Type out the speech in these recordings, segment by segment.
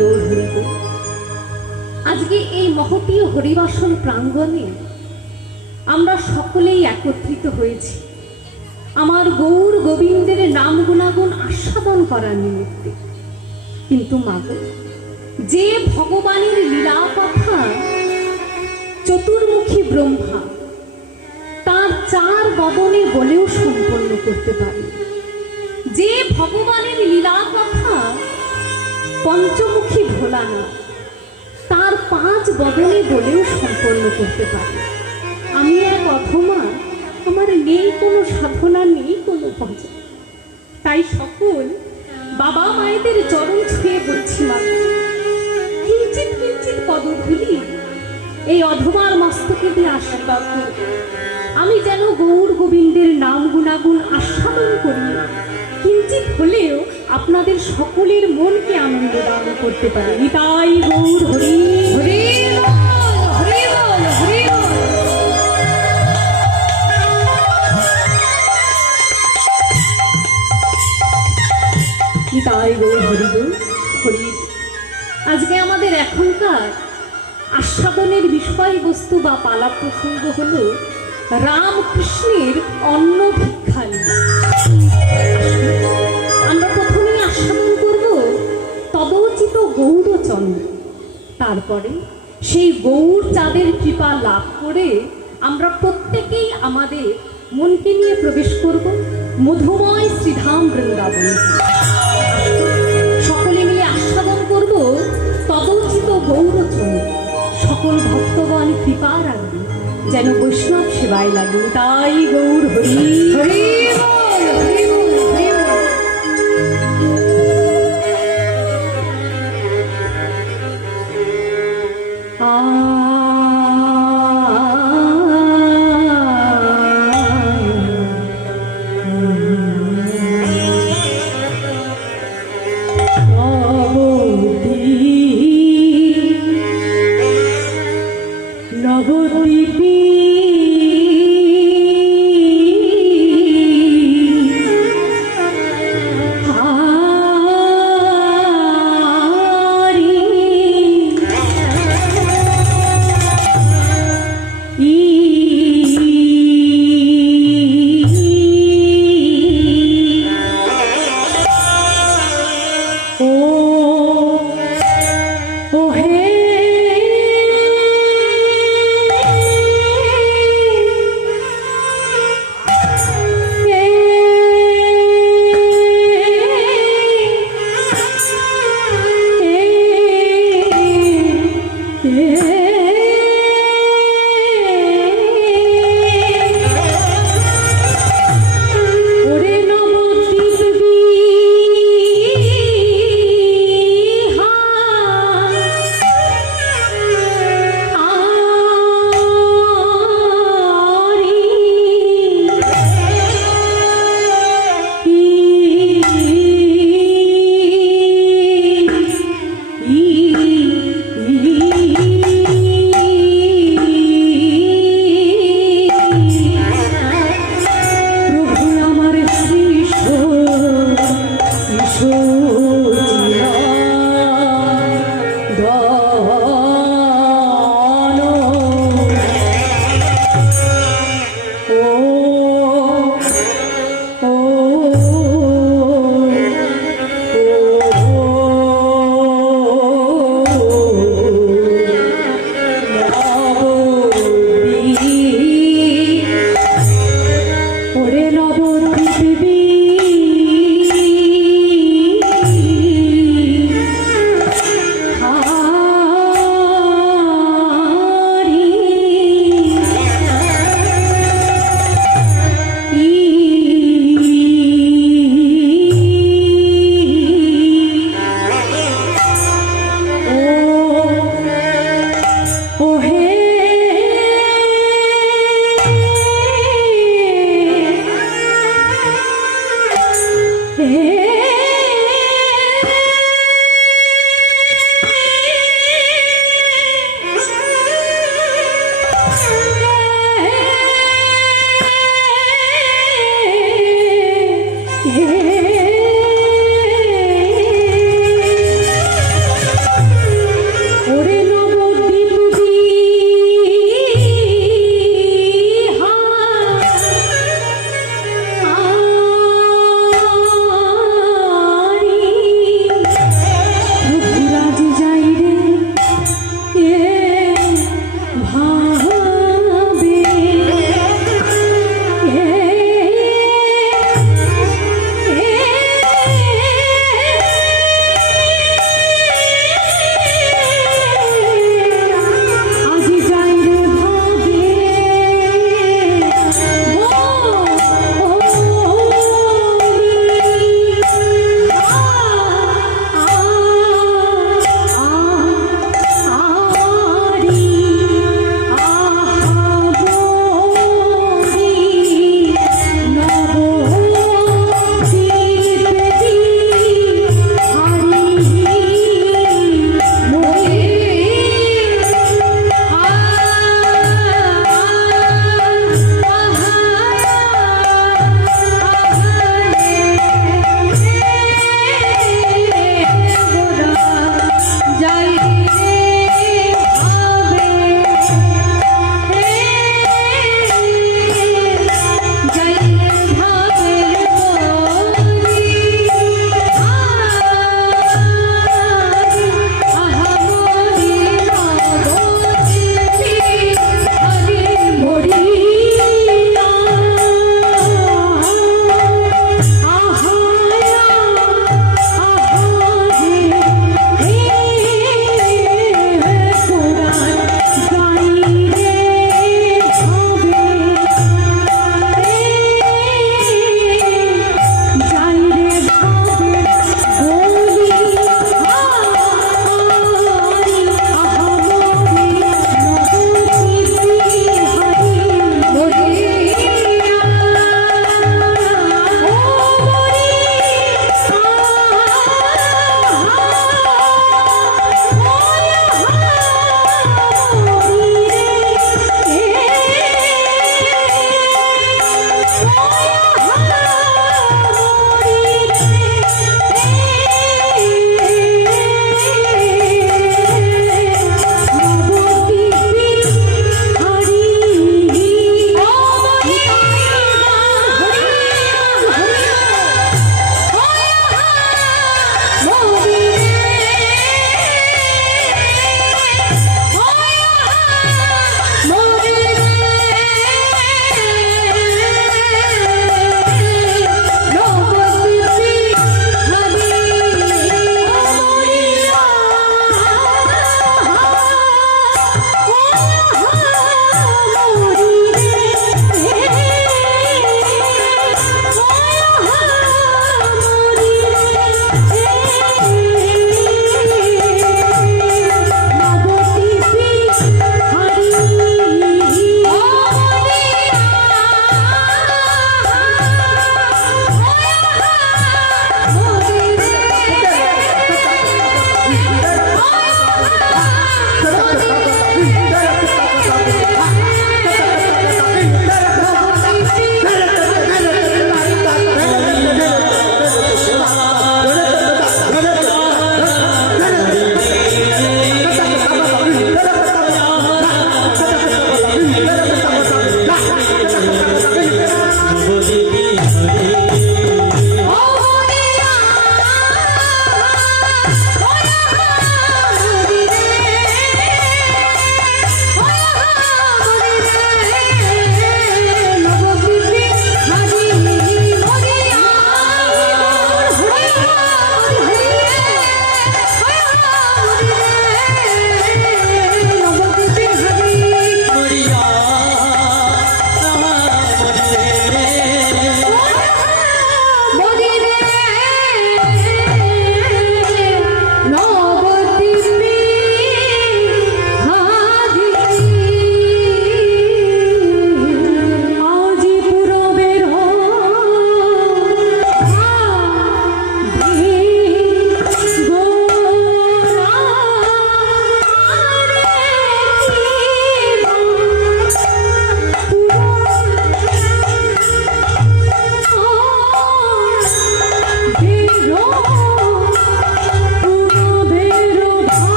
গৌর হরিগো। আজকে এই মহতীয় হরিবাসন প্রাঙ্গণে আমরা সকলেই একত্রিত হয়েছি আমার গৌর গোবিন্দের নাম গুণাগুণ আস্বাদন করার নিমিত্তে। কিন্তু মাগো, যে ভগবানের লীলা কথা চতুর্মুখী ব্রহ্মা তার 4 বদনে বলেও সম্পন্ন করতে পারে, যে ভগবানের লীলা কথা পঞ্চমুখী ভোলানাথ তার 5 বদনে বলেও সম্পন্ন করতে পারে, আমি এক অধমা, আমার নেই কোনো সাধনা, নেই কোনো ভজন। তাই সকল বাবা মায়েদের চরণ ছুঁয়ে বলছি, মা কিঞ্চিত কিঞ্চিত পদধূলি এই অধমার মস্তকে দিয়ে আশীর্বাদ করুন, আমি যেন গৌর গোবিন্দের নাম গুণাগুণ আস্বাদন করি, কিঞ্চিত হলেও আপনাদের সকলের মনকে আনন্দ দান করতে পারি। তাই গৌর হরি হরি হরি বল হরি বল। তাই গৌর হরি হরি। আজকে আমাদের এখনকার আস্বাদনের বিষয়বস্তু বা পালা প্রসঙ্গ হল রামকৃষ্ণের অন্ন ভিক্ষা লীলা। আমরা প্রথমেই আস্বাদন করব তদোচিত গৌরচন্দ্র, তারপরে সেই গৌর চাঁদের কৃপা লাভ করে আমরা প্রত্যেকেই আমাদের মনকে নিয়ে প্রবেশ করব মধুময় শ্রীধাম বৃন্দাবন। সকলে মিলে আস্বাদন করব তদোচিত গৌরচন্দ্র। সকল ভক্তগণ কৃপা রাখবে যেন বৈষ্ণব সেবায় লাগে। তাই গৌর হরি হরি বল হরি বল হরি বল।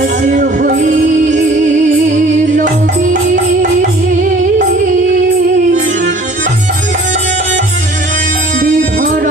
আজ হইল বিভোর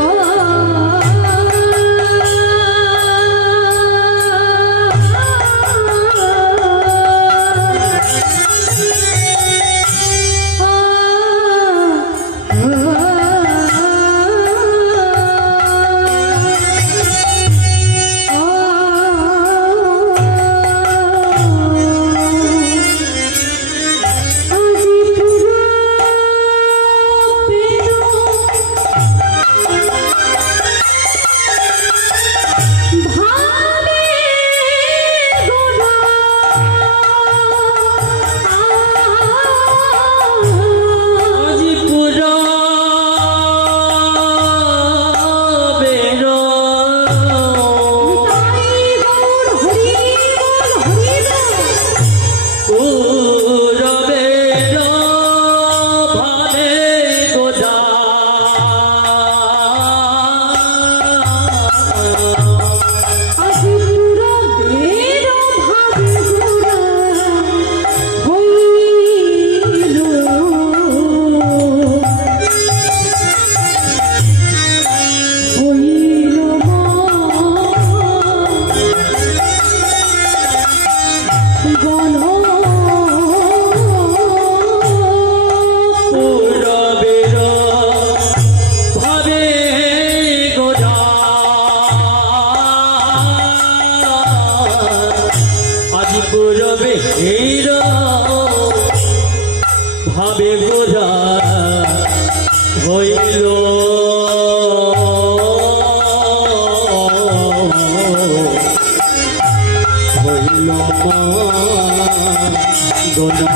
ভাবে গোরা হইল হইল গোনা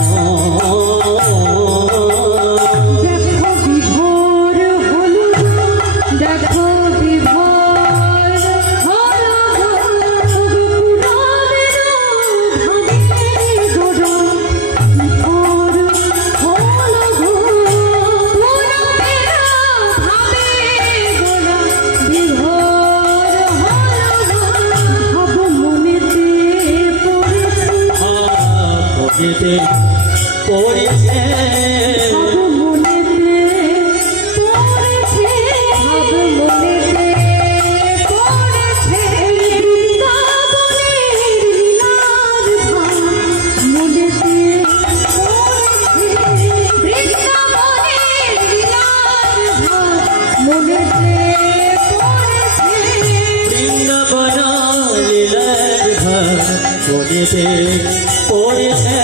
পড়েছে পড়েছে পড়েছে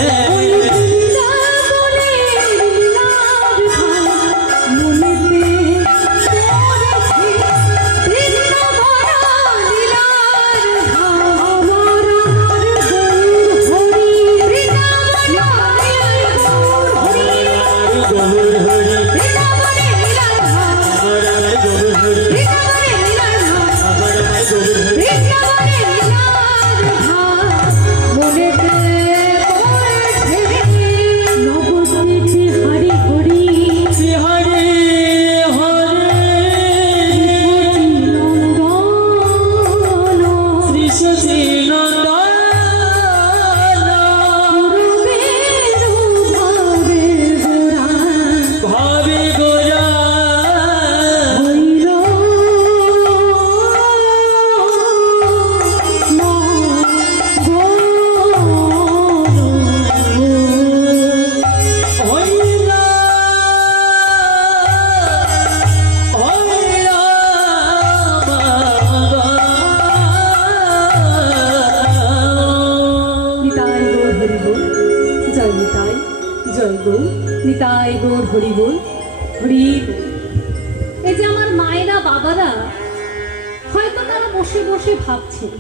নিতাই গৌর হরি বল হরি বল। এই যে আমার মায়েরা বাবারা হয়তো তারা বসে বসে ভাবছেন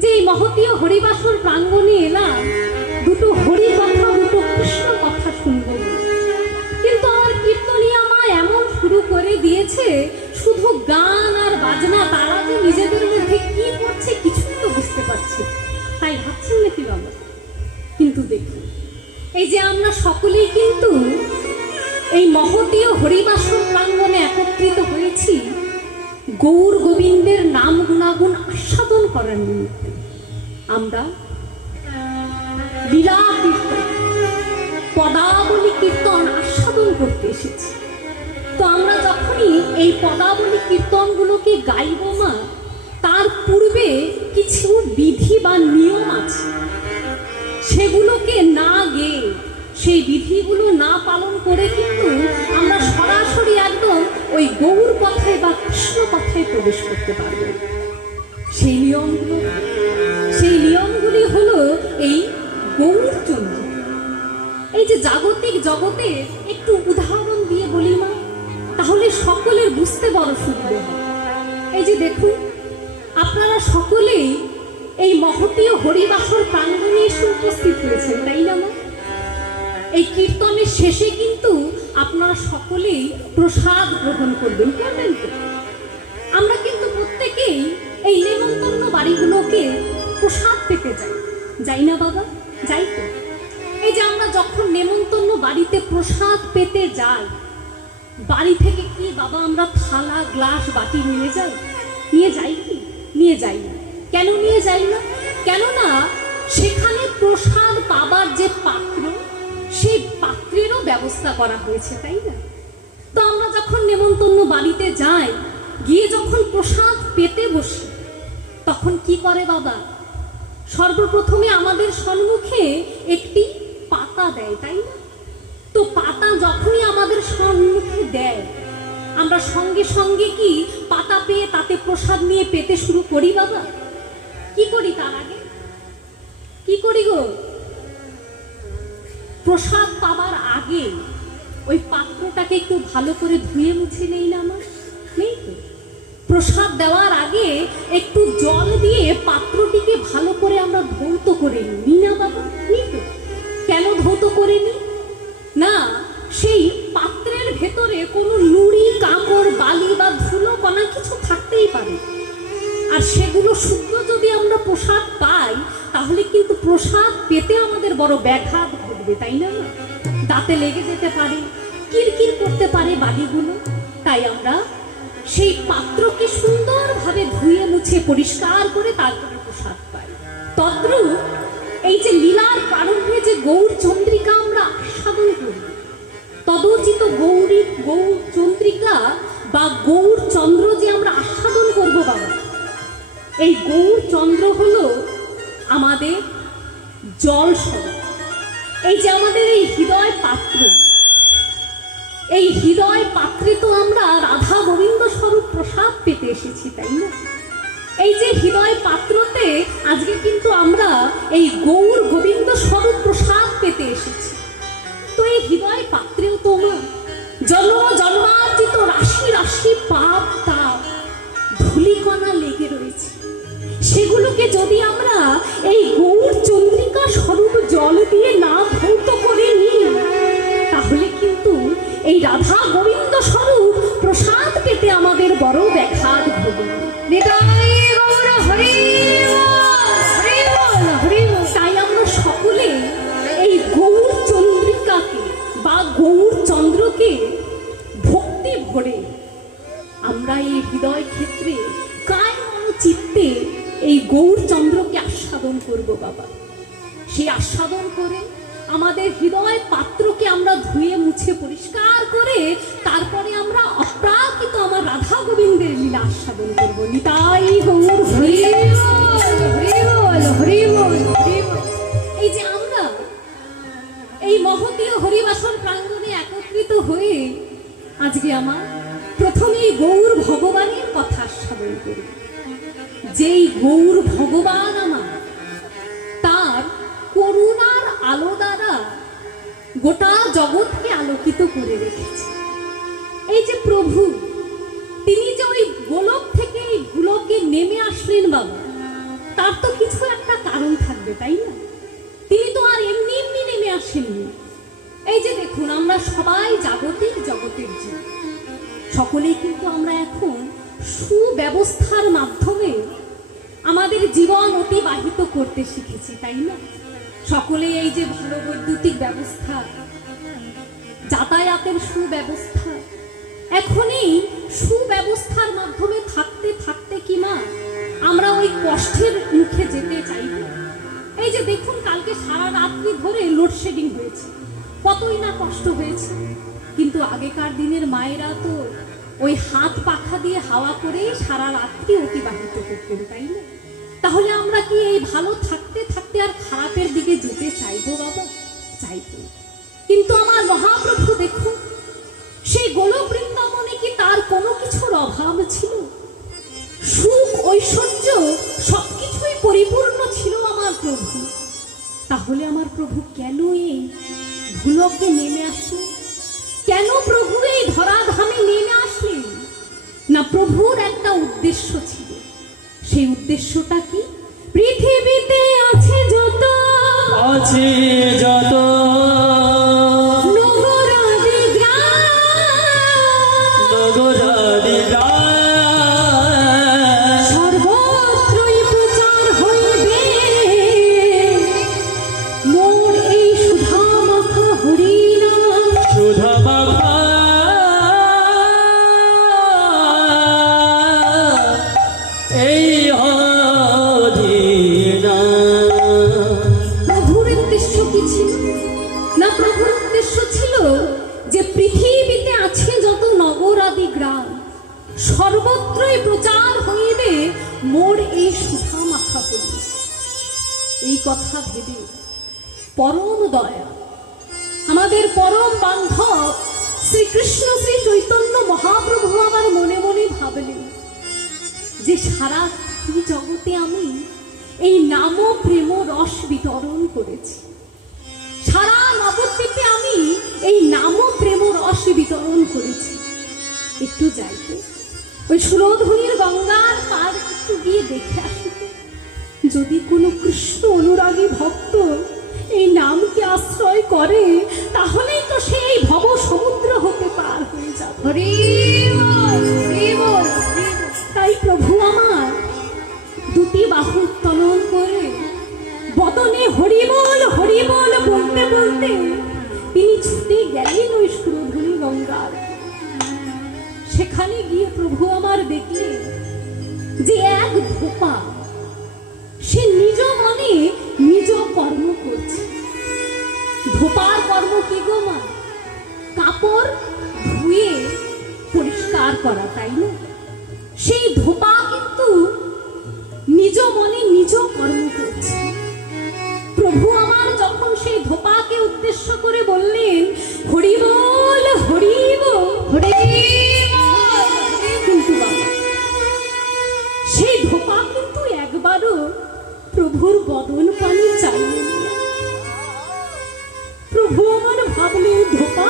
যে এই মহতীয় হরিবাসর প্রাঙ্গণে এলাম দুটো হরি কথা দুটো কৃষ্ণ কথা শুনবো, কিন্তু আমার কীর্তনিয়া মা এমন শুরু করে দিয়েছে শুধু গান আর বাজনা, তারা যে নিজেদের মধ্যে কি করছে কিছুই তো বুঝতে পারছি, তাই ভাবছেন নাকি বাবা? কিন্তু দেখুন, এই যে আমরা সকলেই কিন্তু এই মহতীয় হরিবাসর প্রাঙ্গণে একত্রিত হয়েছি গৌর গোবিন্দের নাম গুণাগুণ আস্বাদন করার নিমিত্তে। আমরা লীলা কীর্তন, পদাবলী কীর্তন আস্বাদন করতে এসেছি। তো আমরা যখনই এই পদাবলী কীর্তনগুলোকে গাইব মা, তার পূর্বে কিছু বিধি বা নিয়ম আছে, সেগুলোকে না গেয়ে, সেই বিধিগুলো না পালন করে কিন্তু আমরা সরাসরি একদম ওই গৌর কথায় বা কৃষ্ণ কথায় প্রবেশ করতে পারবো। সেই নিয়মগুলি হলো এই গৌর চন্দ্র। এই যে জাগতিক জগতে একটু উদাহরণ দিয়ে বলি মা, তাহলে সকলের বুঝতে বড় সুবিধে হয়। এই যে দেখুন, আপনারা সকলেই এই মহতীয় হরিবাসর প্রাঙ্গণে এসে উপস্থিত হয়েছেন, তাই না মা? এই কীর্তনের শেষে কিন্তু আপনারা সকলেই প্রসাদ গ্রহণ করবেন তো। আমরা কিন্তু প্রত্যেকেই এই নেমন্তন্ন বাড়িগুলোকে প্রসাদ পেতে যাই না বাবা? যাই তো। এই যে আমরা যখন নেমন্তন্ন বাড়িতে প্রসাদ পেতে যাই, বাড়ি থেকে কি বাবা আমরা থালা গ্লাস বাটি নিয়ে যাই? নিয়ে যাই কি? নিয়ে যাই না। কেন নিয়ে যাই না? কেননা সেখানে প্রসাদ পাবার যে পাত্র, সেই পাত্রেরও ব্যবস্থা করা হয়েছে, তাই না? তো আমরা যখন নেমন্তন্ন বাড়িতে যাই, গিয়ে যখন প্রসাদ পেতে বসি, তখন কি করে বাবা? সর্বপ্রথমে আমাদের সম্মুখে একটি পাতা দেয়, তাই না? তো পাতা যখনই আমাদের সম্মুখে দেয়, আমরা সঙ্গে সঙ্গে কি পাতা পেয়ে তাতে প্রসাদ নিয়ে পেতে শুরু করি বাবা? কি করি তার আগে? কি করি গো? প্রসাদ পাবার আগে ওই পাত্রটাকে একটু ভালো করে ধুয়ে মুছে নেই না আমার? নেই তো? প্রসাদ দেওয়ার আগে একটু জল দিয়ে পাত্রটিকে ভালো করে আমরা ধৌত করে নিই না বাবা? নিই তো? কেন ধৌত করে নিই না? সেই পাত্রের ভেতরে কোনো নুড়ি, কামড়, বালি বা ধুলো কণা কিছু থাকতেই পারে। আর সেগুলো শুদ্ধ যদি আমরা প্রসাদ পাই, তাহলে কিন্তু প্রসাদ পেতে আমাদের বড় ব্যাঘাত ঘটবে, তাই না? দাঁতে লেগে যেতে পারে, কিরকির করতে পারে বালিগুলো। তাই আমরা সেই পাত্রকে সুন্দরভাবে ধুয়ে মুছে পরিষ্কার করে তারপরে প্রসাদ পাই। তদ্রূপ এই যে লীলার প্রারম্ভে যে গৌর চন্দ্রিকা আমরা আস্বাদন করি, তদোচিত গৌর চন্দ্রিকা বা গৌর চন্দ্র যে আমরা আস্বাদন করব বাবা, এই গৌর চন্দ্র হলো আমাদের জল স্বরূপ। এই যে আমাদের এই হৃদয় পাত্র, এই হৃদয় পাত্রে তো আমরা রাধা গোবিন্দ স্বরূপ প্রসাদ পেতে এসেছি, তাই না? এই যে হৃদয় পাত্রতে আজকে কিন্তু আমরা এই গৌর গোবিন্দ স্বরূপ প্রসাদ পেতে এসেছি। তো এই হৃদয় পাত্রেও তো মা জন্মার্জিত রাশি রাশি পাপ তাপ ধূলিকণা লেগে রয়েছে। সেগুলোকে যদি আমরা এই গৌর চন্দ্রিকা স্বরূপ জল দিয়ে না ধৌত করে নিই, তাহলে কিন্তু এই রাধা গোবিন্দ স্বরূপ প্রসাদ পেতে আমাদের বড় ব্যাঘাত ঘটবে। তাই আমরা সকলে এই গৌর চন্দ্রিকাকে বা গৌর চন্দ্রকে ভক্তি ভরে আমরা এই হৃদয় ক্ষেত্রে কায় মনোচিত্তে এই গৌর চন্দ্রকে আস্বাদন করব বাবা। সেই আস্বাদন করে আমাদের হৃদয় পাত্রকে আমরা ধুয়ে মুছে পরিষ্কার করে তারপরে আমরা অপ্রাকৃত আমার রাধা গোবিন্দের লীলা আস্বাদন করব। নিতাই গৌর হরি বল, হরি বল, হরি বল। এই যে আমরা এই মহতীয় হরিবাসর প্রাঙ্গণে একত্রিত হয়ে আজকে আমার প্রথমেই গৌর ভগবানের কথা আস্বাদন করি। যেই গৌর ভগবান আমার তার করুণার আলো দ্বারা গোটা জগৎকে আলোকিত করে রেখেছে। এই যে প্রভু, তিনি যে ওই গোলক থেকে এই গোলকে নেমে আসলেন বাবা, তার তো কিছু একটা কারণ থাকবে, তাই না? তিনি তো আর এমনি এমনি নেমে আসেননি। এই যে দেখুন, আমরা সবাই জাগতিক জগতের জীব, সকলেই কিন্তু আমরা এখন সুব্যবস্থার মাধ্যমে আমাদের জীবন অতিবাহিত করতে শিখেছি, তাই না? সকলে এই যে ভালো বৈদ্যুতিক ব্যবস্থা, যাতায়াতের সুব্যবস্থা, এখন এই সুব্যবস্থার মাধ্যমে থাকতে থাকতে কি মা আমরা ওই কষ্টের মুখে যেতে চাইব? এই যে দেখুন, কালকে সারা রাত্রি ধরে লোডশেডিং হয়েছে, কতই না কষ্ট হয়েছে। কিন্তু আগেকার দিনের মায়েরা তো ওই হাত পাখা দিয়ে হাওয়া করেই সারা রাত্রি অতিবাহিত করতেন, তাই না? তাহলে আমরা কি এই ভালো থাকতে থাকতে আর খারাপের দিকে যেতে চাইবো বাবা? চাইবো। কিন্তু আমার মহাপ্রভু দেখুন, সেই গোলক বৃন্দাবনে কি তার কোনো কিছুর অভাব ছিল? সুখ ঐশ্বর্য সবকিছুই পরিপূর্ণ ছিল আমার প্রভু। তাহলে আমার প্রভু কেন এই ভুলকে নেমে আসলেন? কেন প্রভু এই ধরাধামে নেমে আসলেন? না, প্রভুর একটা উদ্দেশ্য ছিল। সেই উদ্দেশ্যটা কি? পৃথিবীতে আছে যত নগরাদি গ্রাম সর্বত্রই প্রচার হইবে মোর এই সুধা মাখা হরিনাম। প্রভুর উদ্দেশ্য কি ছিল? না, প্রভুর উদ্দেশ্য ছিল যে পৃথিবীতে আছে যত নগর আদি গ্রাম সর্বত্রই প্রচার হইবে মোর এই সুধা মাখা হরি। এই কথা ভেবে পরম দয়া আমাদের পরম বান্ধব শ্রীকৃষ্ণ শ্রী চৈতন্য মহাপ্রভু আমার মনে মনে ভাবলেন যে সারা জগতে আমি এই নাম প্রেম রস বিতরণ করেছি, সারা নবদ্বীপে আমি এই নাম প্রেম রস বিতরণ করেছি। একটু যাইতে ওই সুরধুনির গঙ্গার পার একটু গিয়ে দেখে আসিতে, যদি কোনো কৃষ্ণ অনুরাগী ভক্ত এই নামকে আশ্রয় করে তাহলেই তো সেই ভব সমুদ্র হতে পার হয়ে যাবে। হরি বল, হরি বল, হরি বল। তাই প্রভু আমার দুটি বাহু উত্তোলন করে বদনে হরিবল হরিবল বলতে বলতে তিনি ছুটে গেলেন ওই সুরধুনি গঙ্গার। সেখানে গিয়ে প্রভু আমার দেখলেন যে এক ধোপা সে নিজ মনে নিজ কর্ম করছে। ধোপার কর্ম কি গো মা? কাপড় ধুয়ে পরিষ্কার করা, তাই না? সেই ধোপা কিন্তু নিজ মনে নিজ কর্ম করছে। প্রভু আমার যখন সেই ধোপাকে উদ্দেশ্য করে বললেন হরি বল হরি বল হরি বল, কিন্তু বাবা সেই ধোপা কিন্তু একবারও প্রভুর বদন পানি চাইলেন না। প্রভু আমার ভাবলেন, ধোপা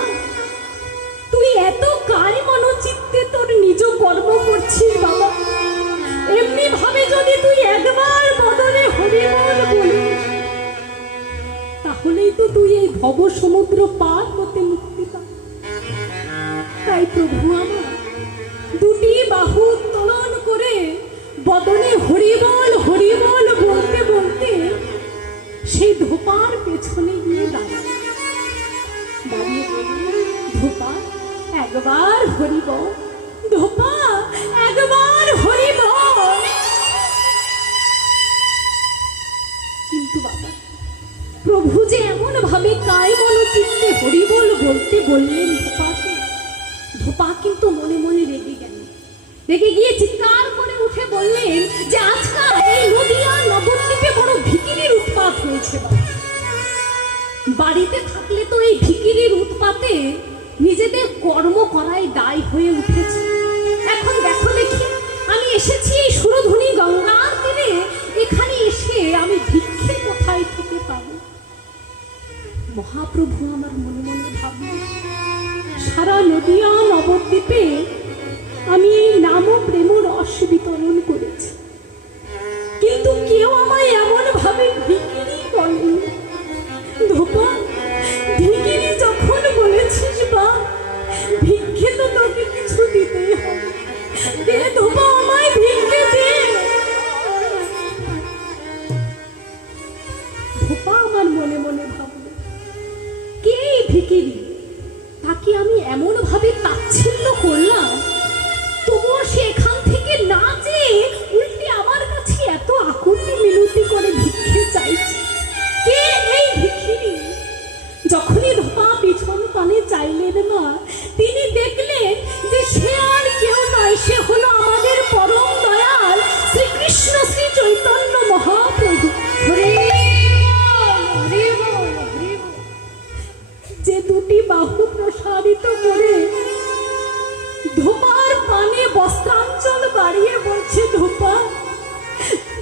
তুই এত কায় মনোচিত্তে তোর নিজ কর্ম করছিস বাবা, এমনি ভাবে যদি তুই একবার বদনে হরি বল বলিস তাহলেই তো তুই এই ভব সমুদ্র পার হতে মুক্তি পাবি। তাই প্রভু আমার দুটি বাহু উত্তোলন করে বদনে হরি বল বলতে বলতে সেই ধোপার পেছনে গিয়ে দাঁড়িয়ে বললেন, ধোপা একবার হরি বল, ধোপা একবার হরি বল। কিন্তু বাবা প্রভু যে এমন ভাবে কায় মনোচিত্তে হরি বল বলতে বললেন ধোপাকে, ধোপা কিন্তু মনে মনে রেগে গেলেন। রেগে গিয়ে চিৎকার করে উঠে বললেন যে আজকাল এই নদিয়া নবদ্বীপে বড় ভিখিরির উৎপাত হয়েছে। বাড়িতে থাকলে তো এই ভিখিরির উৎপাতে নিজেদের কর্ম করাই দায় হয়ে উঠেছে। এখন দেখো দেখি আমি এসেছি এই সুরধুনি গঙ্গার তীরে, এখানে এসে আমি ভিক্ষে কোথায় থেকে পাবো? মহাপ্রভু আমার মনে মনে ভাবলেন, সারা নদিয়া নবদ্বীপে আমি এই নাম প্রেম রস বিতরণ করেছি, কিন্তু কেউ আমায় এমন ভাবে ভিখিরি বলেনি। ধোপা ভিখিরি যখন বলেছিস বা ভিক্ষে তো তোকে কিছু দিতেই হবে, দে ধোপা আমায় ভিক্ষে দে। ধোপা আমার মনে মনে ভাবল, কে ভিখিরি? তাকে আমি এমন ভাবে তাচ্ছিল্য করলাম, তবুও সে এখান থেকে না চেয়ে উল্টে আমার কাছে এত আকুতি মিনতি করে ভিক্ষে চাইছে।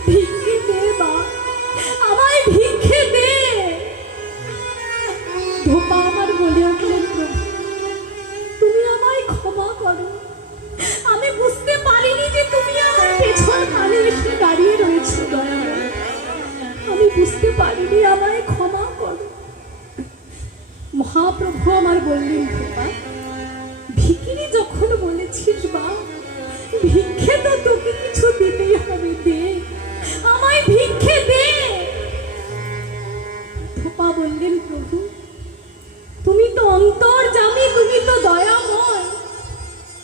ভিক্ষে দে মা, আমায় ভিক্ষে দে। ধোপা আমার বলে উঠলেন, প্রভু তুমি আমায় ক্ষমা করো, আমি বুঝতে পারিনি যে তুমি আমার পেছন কানে এসে দাঁড়িয়ে রয়েছো দয়াময়, আমি বুঝতে পারিনি, আমায় ক্ষমা করো। মহাপ্রভু আমার বললেন, ধোপা ভিখিরি যখন বলেছিস বা ভিক্ষে তো তোকে কিছু দিতেই হবে, দে আমায় ভিক্ষে দে। ধোপা বললেন, প্রভু তুমি তো অন্তর্যামী, তুমি তো দয়াময়,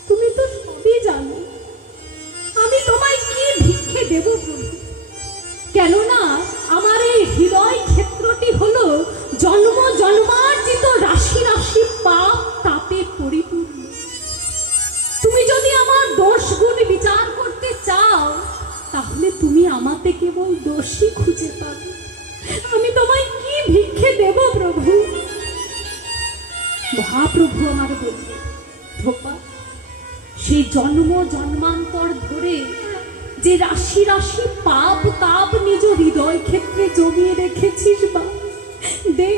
তুমি তো সবই জানো, আমি তোমায় কি ভিক্ষে দেব প্রভু? কেননা আমার এই হৃদয় ক্ষেত্রটি হলো জন্ম জন্মার্জিত রাশি রাশি পাপ তাপে পরিপূর্ণ। তুমি যদি আমার দোষ গুণ বিচার করতে চাও, তাহলে তুমি আমাতে কেবল দোষী খুঁজে পাবে, আমি তোমায় কি ভিক্ষে দেব প্রভু? মহাপ্রভু আমার বলবে, ধোপা সেই জন্ম জন্মান্তর ধরে যে রাশি রাশি পাপ তাপ নিজ হৃদয় ক্ষেত্রে জমিয়ে রেখেছিস বা, দে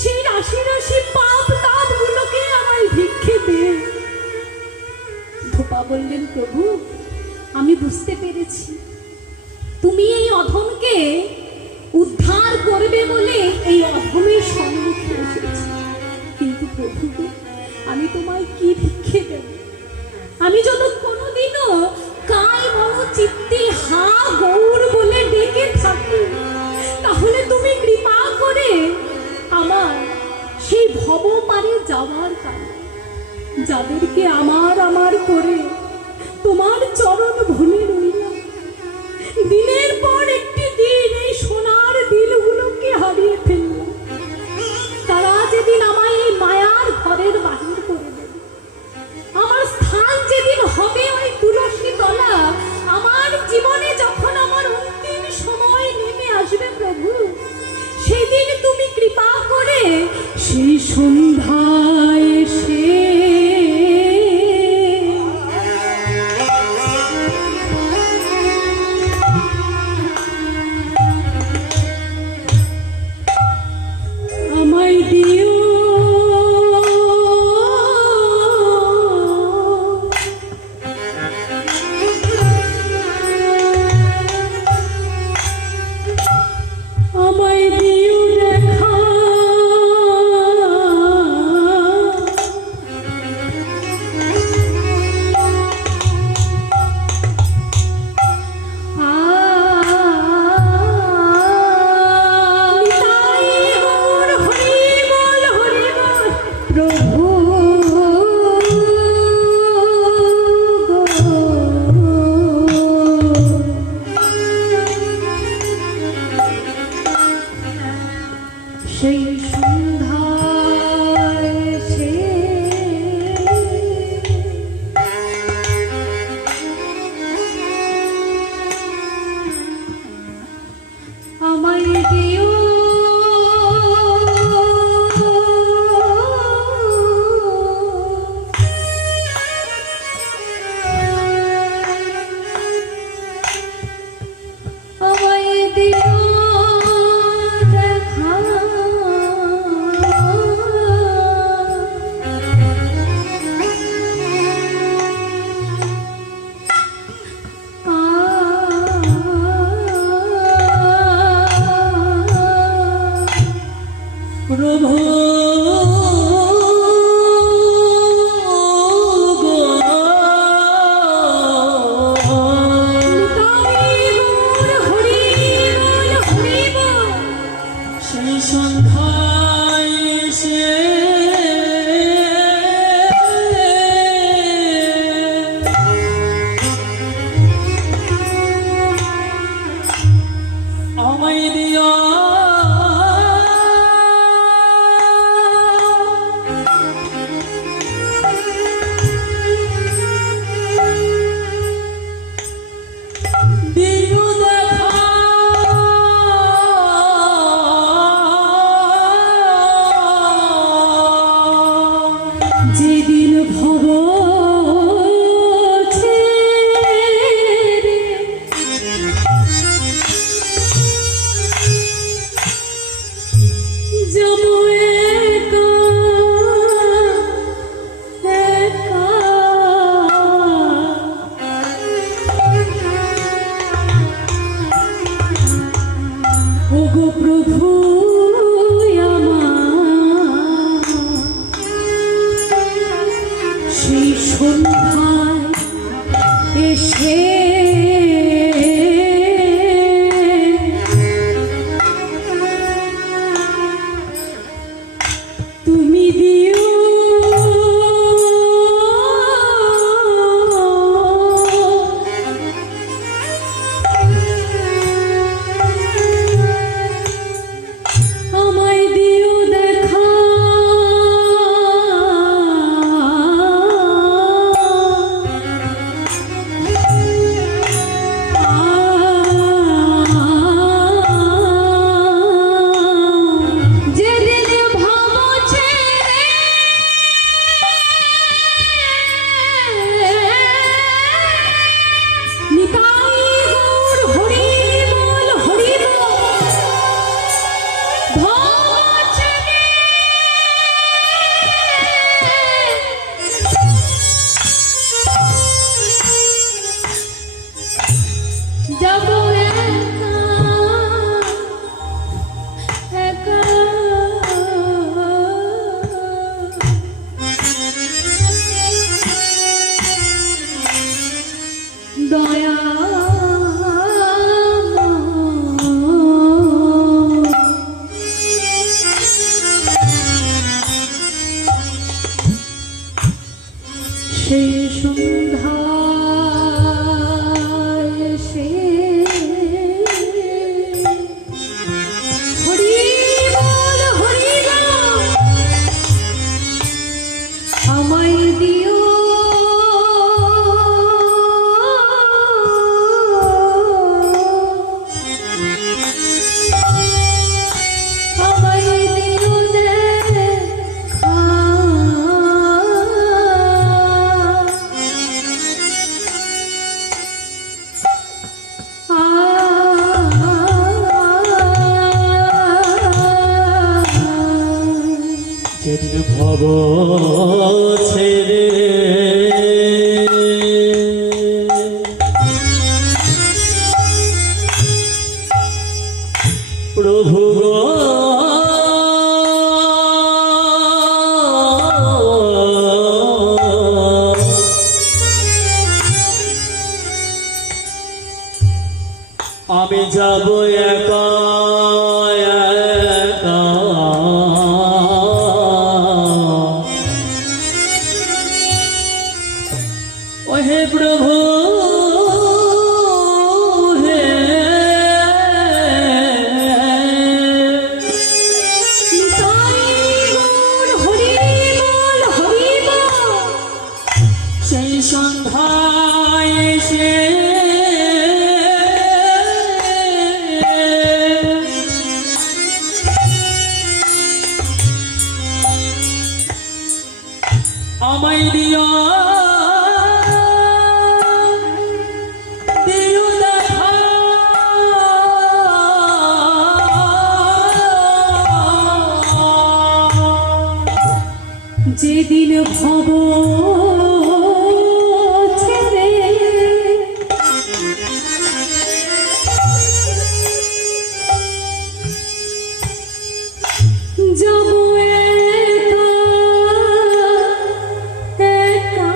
সেই রাশি রাশি পাপ তাপ গুলোকে আমায় ভিক্ষে দে। ধোপা বললেন, প্রভু আমি বুঝতে পেরেছি তুমি এই অধমকে উদ্ধার করবে বলে এই অধমের সম্মুখে এসেছি, কিন্তু প্রভু আমি তোমায় কি ভিক্ষে দেব? আমি যত কোনোদিনও কায় মন চিত্তে হা গৌর বলে ডেকে থাকি, তাহলে তুমি কৃপা করে আমার সেই ভব পারে যাওয়ার কারণ, যাদেরকে আমার আমার করে তোমার চরণ ভুলে রইলাম, দিনের পর একটি দিন এই সোনার দিলগুলোকে হারিয়ে ফেললাম, তারা যেদিন আমায় এই মায়ার ঘরের বাহির করে দেবে, আমার স্থান যেদিন হবে ওই তুলসী তলা, আমার জীবনে যখন আমার অন্তিম সময় নেমে আসবে প্রভু, সেদিন তুমি কৃপা করে সেই সন্ধ্যায় এসে আমায় দিও। আমায় দিও দেখা, প্রভু সেই সন্ধ্যায় এসে আমায় দিও। আমায় দিও দেখা, প্রভু সেই সন্ধ্যায় এসে আমায় দিও। দিও দেখা, যেদিন ভব ছেড়ে ওগো প্রভু আমার সেই সন্ধ্যায় এসে তুমি দিও আমায় দিও দেখা যেদিন ভাবছে নিতাই গৌর হরি বল হরি বল ভাবছে যাব একা দয়া সেই সন্ধ্যায় এসে হরি বল হরি বল আমায় দিও আমায় দিও দেখা যেদিন ভব ছেড়ে প্রভু গো আমি যাব একা একা ও হে প্রভু হে নিতাই গৌর হরি বল হরি বল সেই সন্ধ্যায় এসে আমায় দিও দিও দেখা যেদিন ভব ছেড়ে যাব একা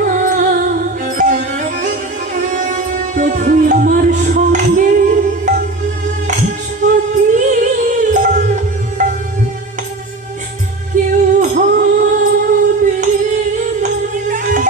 প্রভু আমার সঙ্গে সাথী কেউ হবে না।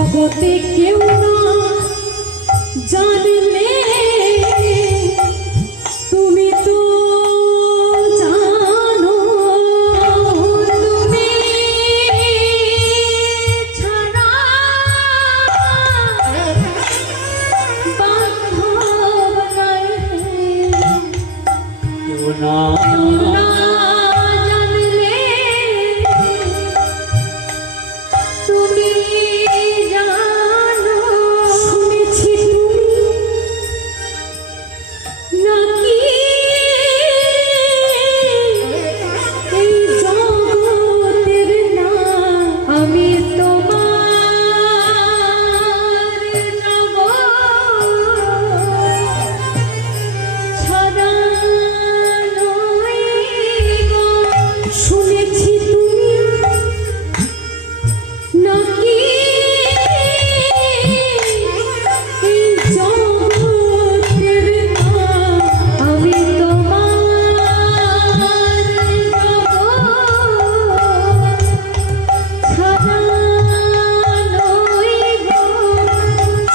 জগতে কেউ না জানলে তুমি তো জানো, তুমি ছাড়া বান্ধব নাই, কেউ না কেউ না জানলে তুমি জানো। শুনেছি তুমি নাকি এই জগতের না, আমি তোমার জগৎ ছাড়া নই গো। শুনেছি তুমি নাকি এই জগতের না, আমি তোমার জগৎ ছাড়া নই গো।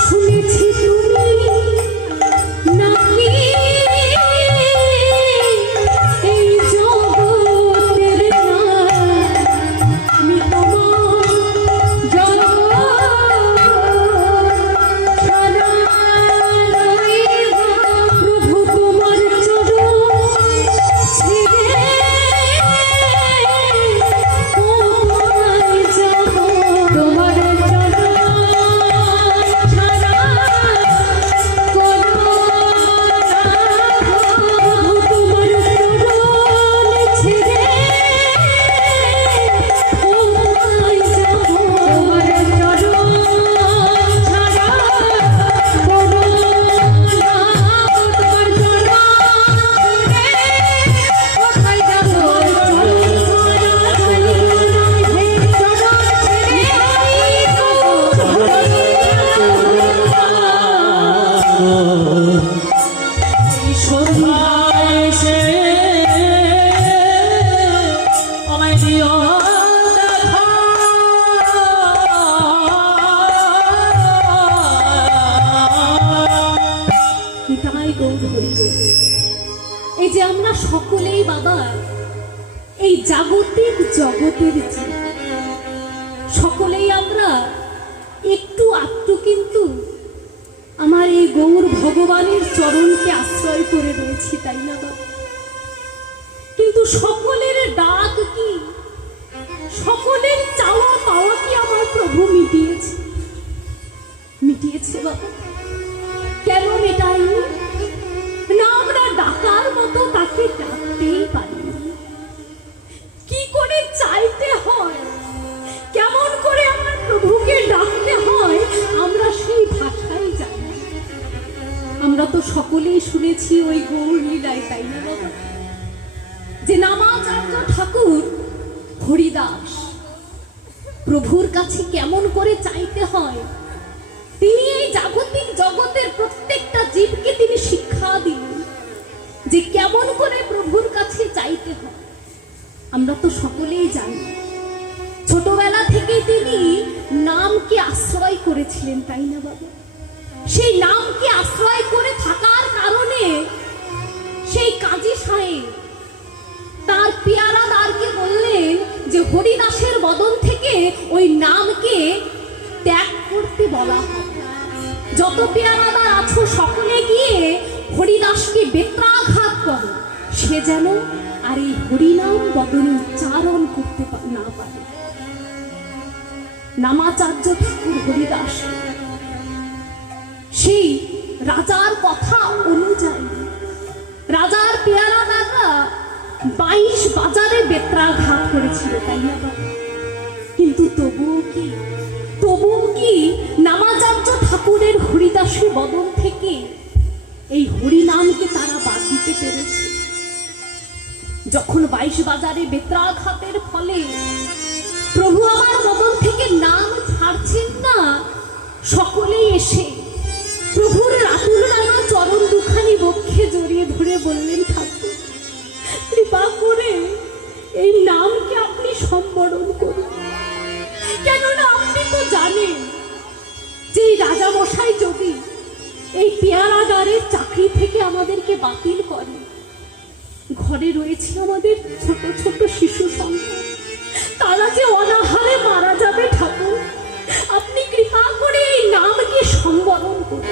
শুনেছি তুমি নাকি এই জগতের না, আমি তোমার জগৎ ছাড়া নই গো। প্রভু তোমার চরণ ছেড়ে কোথায় যাব, তোমার চরণ ছাড়া কোনো প্রভু তোমার চরণ ছেড়ে কোথায় যাব, তোমার চরণ ছাড়া কোনো তোমার চরণ কোথায় যাব, সন্ধ্যায় এসে আমায় দিও দেখা। নিতাই গৌর হরি বল। এই যে আমরা সকলেই বাবা এই জাগতিক জগতের জীব, সকলেই আমরা একটু আধটু কিন্তু আমার এই গৌর ভগবানের চরণকে আশ্রয় করে রয়েছি, তাই না বাবা? কিন্তু সকলের ডাক কি, সকলের চাওয়া পাওয়া কি আমার প্রভু মিটিয়েছে? মিটিয়েছে বাবা? কেন মেটাইনি? না আমরা ডাকার মতো তাকে ডাকতেই পারিনি। কি করে চাইতে হয়, কেমন করে আমার প্রভুকে ডাকতে হয়, আমরা সেই ভাষাই জানি। আমরা তো সকলেই শুনেছি ওই গৌর লীলায়, তাই না বাবা? যে নামাচার্য ঠাকুর হরিদাস প্রভুর কাছে কেমন করে চাইতে হয়, তিনি এই জাগতিক জগতের প্রত্যেকটা জীবকে তিনি শিক্ষা দিলেন যে কেমন করে প্রভুর কাছে চাইতে হয়। আমরা তো সকলেই জানি, ছোটবেলা থেকে তিনি নামকে আশ্রয় করেছিলেন, তাই না বাবা? সেই নামকে আশ্রয় করে থাকার কারণে সেই কাজী সাহেব তার পেয়ারা দ্বারকে বললেন যে হরিদাসের বদন থেকে ওই নামকে ত্যাগ করতে বলা হয়। যত পেয়ারাদার আছো সকলে গিয়ে হরিদাসকে বেত্রাঘাত করো, সে যেন আর এই হরিনাম বদনে উচ্চারণ করতে না পারে। নামাচার্য ঠাকুর হরিদাস সেই রাজার কথা অনুযায়ী রাজার পেয়ারাদাররা 22 বাজারে বেত্রাঘাত করেছিল, তাই না বাবা? কিন্তু তবুও কি নামাচার্য ঠাকুরের হরিদাসী বদন থেকে এই হরিনামকে তারা বাদ দিতে পেরেছে? যখন 22 বাজারে বেত্রাঘাতের ফলে প্রভু আমার বদন থেকে নাম ছাড়ছেন না, সকলেই এসে প্রভুর রাতুল রাঙা চরণ দুখানি বক্ষে জড়িয়ে ধরে বললেন, ঠাকুর কৃপা করে এই নামকে আপনি সম্বরণ করুন, কেননা আপনি তো জানেন মশাই যদি এই পেয়ারাদারের চাকরি থেকে আমাদেরকে বাতিল করে, ঘরে রয়েছে আমাদের ছোট ছোট শিশু সন্তান, তারা যে অনাহারে মারা যাবে ঠাকুর, আপনি কৃপা করে এই নামকে সম্বরণ করুন।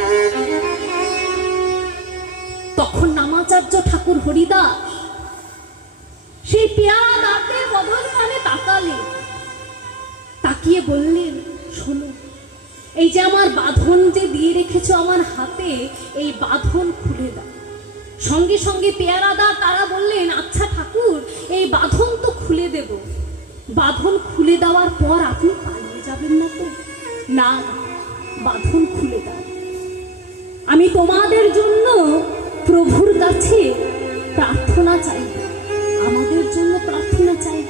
তখন নামাচার্য ঠাকুর হরিদাস সেই পেয়ারা দাঁতের বদল মানে তাকালেন, তাকিয়ে বললেন, শোনো, এই যে আমার বাঁধন যে দিয়ে রেখেছো আমার হাতে, এই বাঁধন খুলে দাও। সঙ্গে সঙ্গে পেয়ারাদা তারা বললেন, আচ্ছা ঠাকুর, এই বাঁধন তো খুলে দেব, বাঁধন খুলে দেওয়ার পর আপনি পালিয়ে যাবেন না তো? না, বাঁধন খুলে দাও, আমি তোমাদের জন্য প্রভুর কাছে প্রার্থনা চাইব, আমাদের জন্য প্রার্থনা চাইব।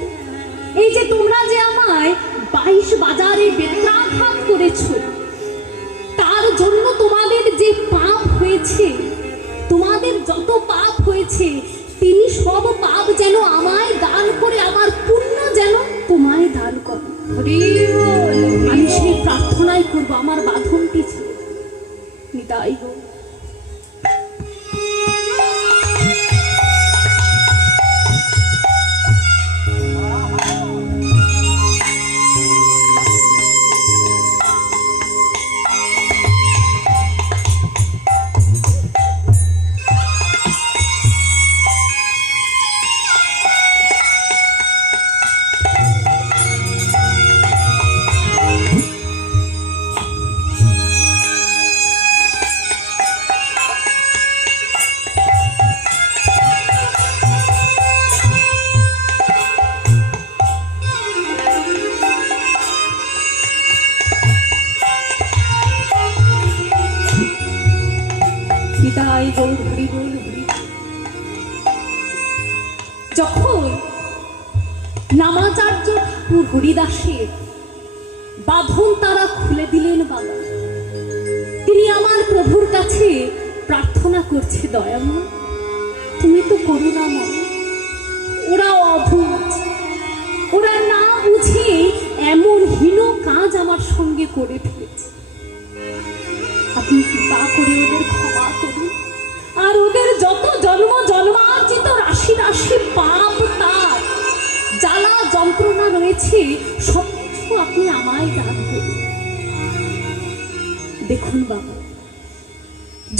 এই যে তোমরা যে আমায় 22 বাজারে বেত্রাঘাত করেছো, তার জন্য তোমাদের যে পাপ হয়েছে, তোমাদের যত পাপ হয়েছে, তিনি সব পাপ যেন আমায় দান করে, আমার পুণ্য যেন তোমায় দান করে। আমি সেই প্রার্থনাই করবো, আমার বাঁধনটি ছিল নিতাই গো। যখন নামাচার্য ঠাকুর হরিদাসের বাঁধন তারা খুলে দিলেন বাবা, তিনি আমার প্রভুর কাছে প্রার্থনা করছে, দয়াময় তুমি তো করুণাময়। ওরা অবুঝ, ওরা না বুঝে এমন হীন কাজ আমার সঙ্গে করে ফেলেছে, আপনি কৃপা করে ওদের ক্ষমা করুন, আর ওদের যত জন্ম জন্মার্জিত রাশি রাশি পাপ, তার জ্বালা যন্ত্রণা রয়েছে, সবকিছু আপনি আমায় দান করুন। দেখুন বাবা,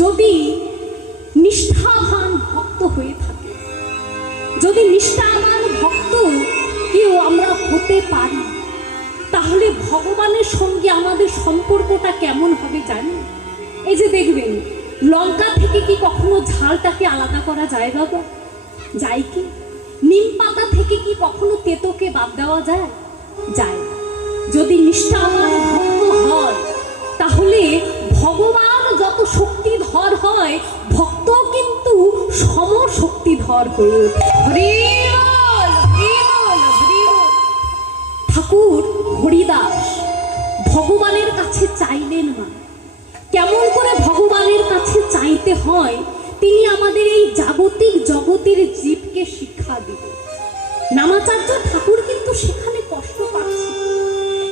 যদি নিষ্ঠাবান ভক্ত হয়ে থাকে, যদি নিষ্ঠাবান ভক্ত কেউ আমরা হতে পারি, তাহলে ভগবানের সঙ্গে আমাদের সম্পর্কটা কেমন হবে জানেন? এই যে দেখবেন, লঙ্কা থেকে কি কখনো ঝালটাকে আলাদা করা যায় বাবা? যায় কি? নিম পাতা থেকে কি কখনো তেতোকে বাদ দেওয়া যায়? যায় না। যদি নিষ্ঠাবান ভক্ত হয়, তাহলে ভগবান যত শক্তিধর হয়, ভক্ত কিন্তু সমশক্তিধর হয়ে ওঠে। হরি বল, হরি বল, হরি বল। ঠাকুর হরিদাস ভগবানের কাছে চাইলেন না। কেমন করে ভগবানের কাছে চাইতে হয়, তিনি আমাদের এই জাগতিক জগতের জীবকে শিক্ষা দিবেন। নামাচার্য ঠাকুর কিন্তু সেখানে কষ্ট পাচ্ছে,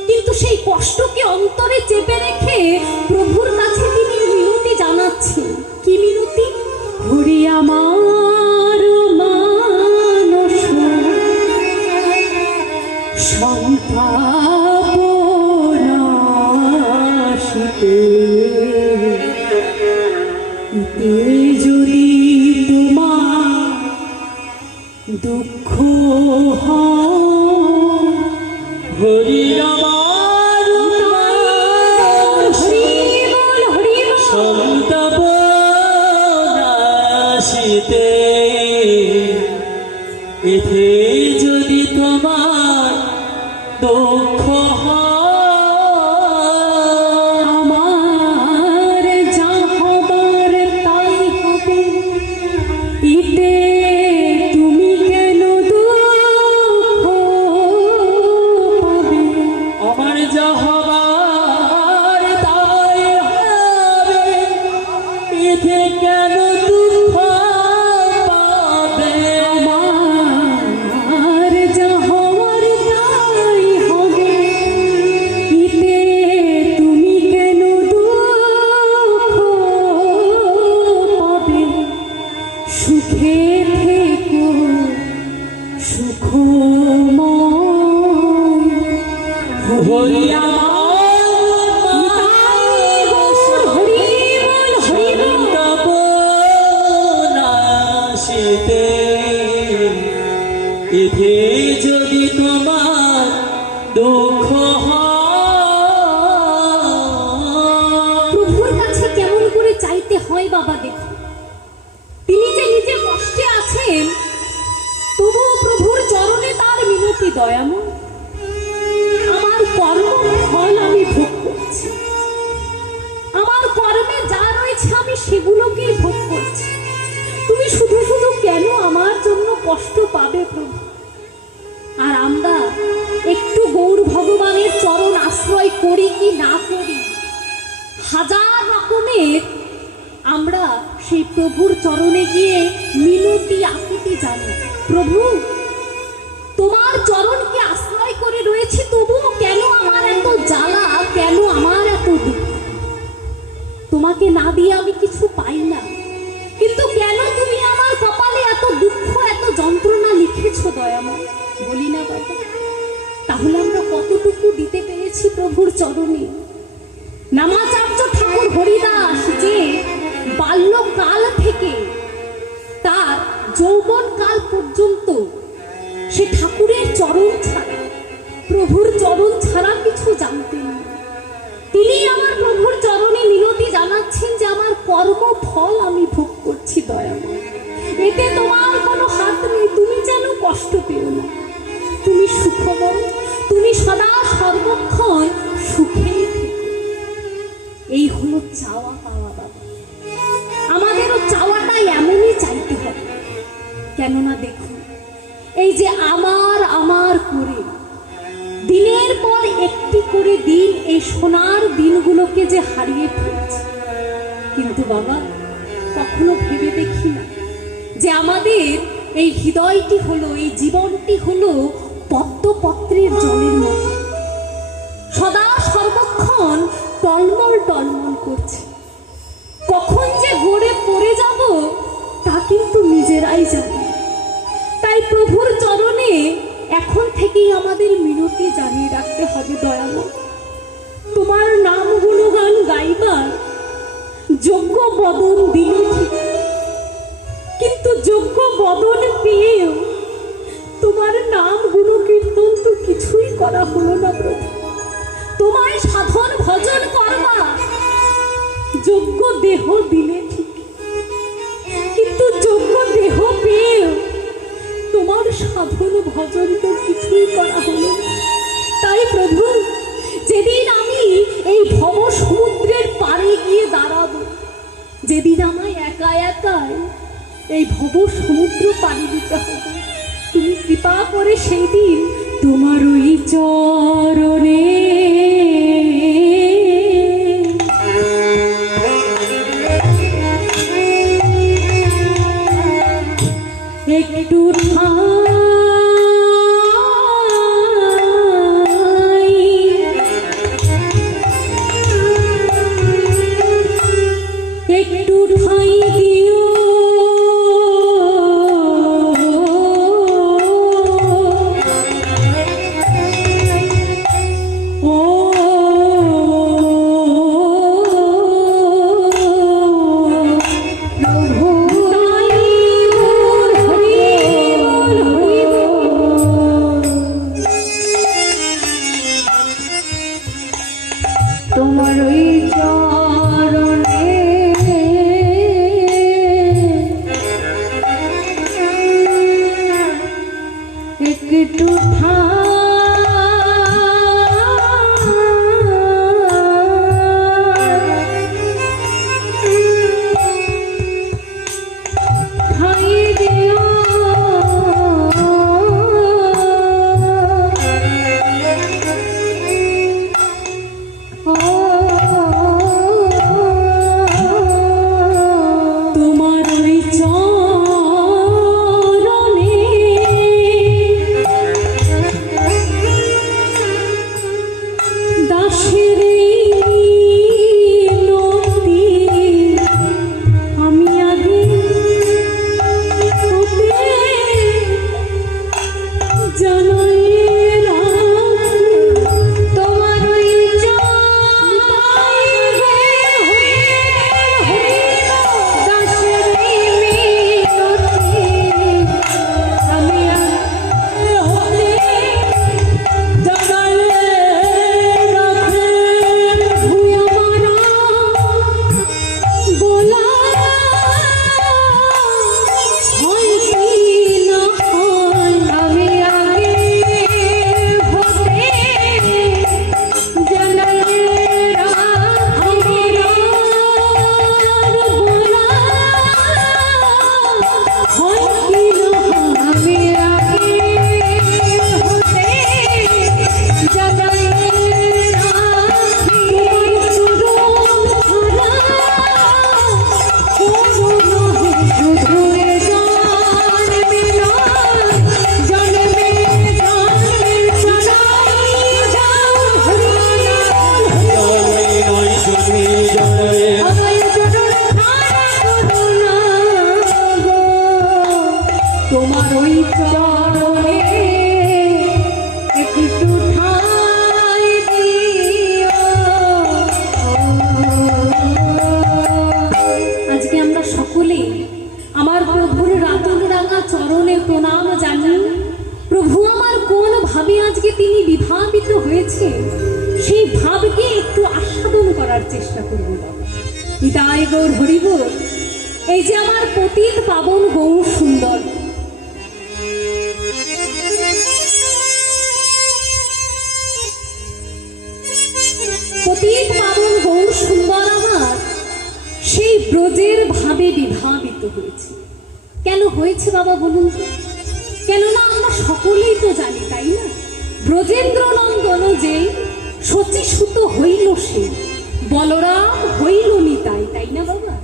কিন্তু সেই কষ্টকে অন্তরে চেপে রেখে প্রভুর কাছে তিনি মিনতি জানাচ্ছেন। কি মিনতি? হরি আমার মানস সন্তাপ নাশিতে, ইতে যদি তোমার দুঃখ হরি আমার সন্তাপ নাশিতে, এতে যদি তোমার দুঃখ আমার যা হবার তাই হবে, ইতে তুমি কেন দুঃখ পাবে? আমার যা হবার তাই হবে, এতে কেন দুঃখ পাবে? আমার যা হওয়ার তাই হবে, ইতে তুমি কেন দুঃখ হরি আমার নাশিতে এতে যদি তোমার দুঃখ প্রভুর কাছে কেমন করে চাইতে হয় বাবা দেখো, তিনি যে নিজে কষ্টে আছেন তবুও প্রভুর চরণে তার মিনতি দয়াময়। আমার কর্ম ফল আমি ভোগ করছি, আমার কর্মে যা রয়েছে আমি সেগুলোকেই ভোগ করছি, তুমি শুধু শুধু কেন আমার জন্য কষ্ট পাবে প্রভু? আর আমরা একটু গৌর ভগবানের চরণ আশ্রয় করি কি না করি, হাজার রকমের আমরা সেই প্রভুর চরণে গিয়ে মিনতি আকুতি জানাই, প্রভু তোমার চরণকে আশ্রয় করে রয়েছি, তবুও কেন আমার এত জ্বালা, কেন আমার এত দুঃখ? তোমাকে না দিয়ে আমি কিছু পাই না, কিন্তু কেন তুমি আমার কপালে এত দুঃখ, এত যন্ত্রণা লিখেছো দয়াময়? বলি না বাবা, তাহলে আমরা কতটুকু দিতে পেরেছি প্রভুর চরণে? নামাচার্য ঠাকুর হরিদাস যে বাল্যকাল থেকে তার যৌবন কাল পর্যন্ত সে ঠাকুরের চরণ ছাড়া, প্রভুর চরণ ছাড়া কিছু জানতেন না, তিনি আমার প্রভুর চরণে মিনতি জানাচ্ছেন যে আমার কর্ম ফল আমি ভোগ করছি দয়াময়, এতে তোমার কোনো হাত নেই, তুমি যেন কষ্ট পেও না, তুমি সুখময়, তুমি সদা সর্বক্ষণ সুখেই থেকো। এই হলো চাওয়া পাওয়া বাবা, আমাদেরও চাওয়াটা এমনই চাইতে হবে। কেননা দেখুন, এই যে আমার আমার করে দিনের পর একটি করে দিন এই সোনার দিনগুলোকে যে হারিয়ে ফেলছে, কিন্তু বাবা কখনো ভেবে দেখি না যে আমাদের এই হৃদয়টি হলো, এই জীবনটি হলো পদ্মপত্রের জলের মতো, সদা সর্বক্ষণ টলমল টলমল করছে, কখন যে গড়ে পড়ে যাব তা কিন্তু নিজেরাই জানি। তাই প্রভুর চরণে এখন থেকেই আমাদের মিনতি জানিয়ে রাখতে হবে দয়াময়, তোমার নাম গুণগান গাইবার যোগ্য বদন দিল ঠিক, কিন্তু যোগ্য বদন পেয়েও তোমার নাম গুণকীর্তন তো কিছুই করা হলো না প্রভু। তোমায় সাধন ভজন করবা যোগ্য দেহ দিলে ঠিক, কিন্তু যোগ্য দেহ পেয়েও তোমার সাধন ভজন তো কিছুই করা হলো না। তাই প্রভু, যেদিন আমি এই ভব সমুদ্রের পাড়ে গিয়ে দাঁড়াবো, যেদিন আমায় একা একাই এই ভব সমুদ্র পাড়ি দিতে হবে, তুমি কৃপা করে সেই দিন তোমার ওই চরণে একটু একটু ঠাই দিও, ও তোমার ওই চরণে একটু ঠাই দিও, ও একটু আস্বাদন করার চেষ্টা করব বাবা। নিতাই গৌর হরিবোল। এই যে আমার পতিত পাবন গৌর সুন্দর, পতিত পাবন গৌর সুন্দর আমার সেই ব্রজের ভাবে বিভাবিত হয়েছে। কেন হয়েছে বাবা বলুন তো? কেননা আমরা সকলেই তো জানি, তাই না? ব্রজেন্দ্র নন্দন যে শচীসুত হইল সে, বলরাম হইল নিতাই, তাই না বাবা?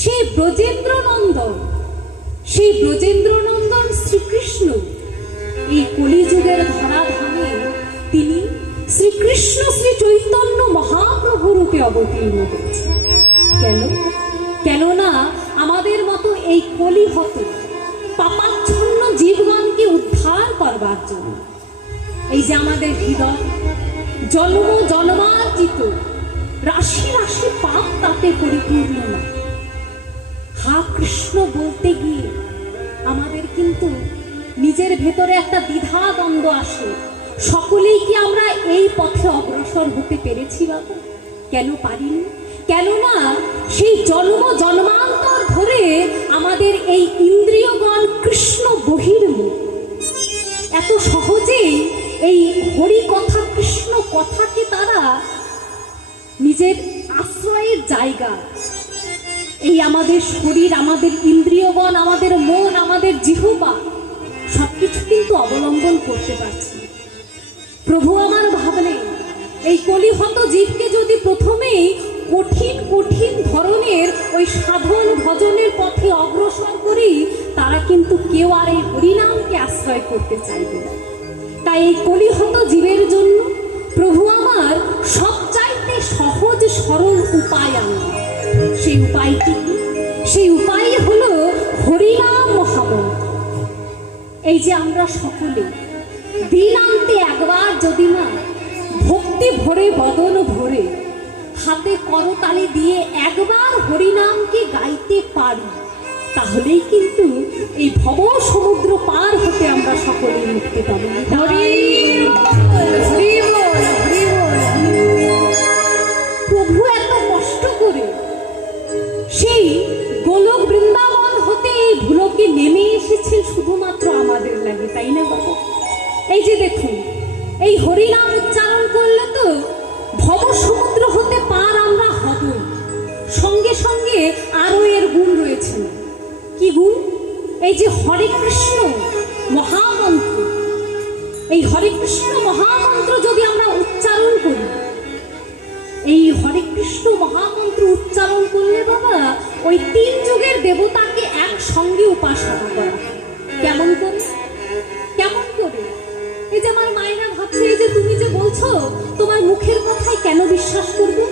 সেই ব্রজেন্দ্র নন্দন, সেই ব্রজেন্দ্র নন্দন শ্রীকৃষ্ণ এই কলিযুগের ধরাধামে তিনি শ্রীকৃষ্ণ শ্রী চৈতন্য মহাপ্রভু রূপে অবতীর্ণ হয়েছে। কেন? কেননা আমাদের মতো এই কলিহত পাপাচ্ছন্ন জীবগণকে উদ্ধার করবার জন্য। এই যে আমাদের হৃদয় জন্ম জন্মার্জিত রাশি রাশি পাপ তাতে পরিপূর্ণ না। হা কৃষ্ণ বলতে গিয়ে আমাদের কিন্তু নিজের ভেতরে একটা দ্বিধা দ্বন্দ্ব আসে। সকলেই কি আমরা এই পথে অগ্রসর হতে পেরেছি বাবা? কেন পারিনি? কেননা সেই জন্ম জন্মান্তর ধরে আমাদের এই ইন্দ্রিয়গণ কৃষ্ণ বহির্মুখ। এত সহজেই এই হরি কথা কৃষ্ণ কথাকে তারা নিজের আশ্রয়ের জায়গা, এই আমাদের শরীর, আমাদের ইন্দ্রিয়গণ, আমাদের মন, আমাদের জিহ্বা সবকিছু কিন্তু অবলম্বন করতে পারছি। প্রভু আমার ভাবলেন এই কলিহত জীবকে যদি প্রথমেই কঠিন কঠিন ধরনের ওই সাধন ভজনের পথে অগ্রসর করি, তারা কিন্তু কেউ আর এই হরিনামকে আশ্রয় করতে চাইবে না। তাই এই কলিহত জীবের জন্য প্রভু আমার সবচাইতে সহজ সরল উপায় আনলেন। সেই উপায়টি কি? সেই উপায় হলো হরিনাম মহামন্ত্র। এই যে আমরা সকলে দিনান্তে একবার যদি না ভক্তি ভরে বদন ভরে হাতে করতালি দিয়ে একবার হরিনামকে গাইতে পারি, তাহলেই কিন্তু এই ভব সমুদ্র পার হতে আমরা সকলে মুক্তি পাবো। প্রভু এত কষ্ট করে সেই গোলক বৃন্দাবন হতে এই ভুলোকে নেমে এসেছেন শুধুমাত্র আমাদের লাগে, তাই না বাবা? এই যে দেখুন, এই হরিনাম উচ্চারণ করলে তো ভব সমুদ্র হতে পার আমরা হব। সঙ্গে সঙ্গে আরো এর গুণ রয়েছে। কি গুণ? এই যে হরে কৃষ্ণ মহামন্ত্র, এই হরে কৃষ্ণ মহামন্ত্র যদি আমরা উচ্চারণ করি, এই হরে কৃষ্ণ মহামন্ত্র উচ্চারণ করলে বাবা ওই তিন যুগের দেবতাকে একসঙ্গে উপাসনা করা। কেমন করে? কেমন করে? এই যে আমার মায়েরা ভাবছে, এই যে তুমি যে বলছো তোমার মুখের কথায় কেন বিশ্বাস করবো?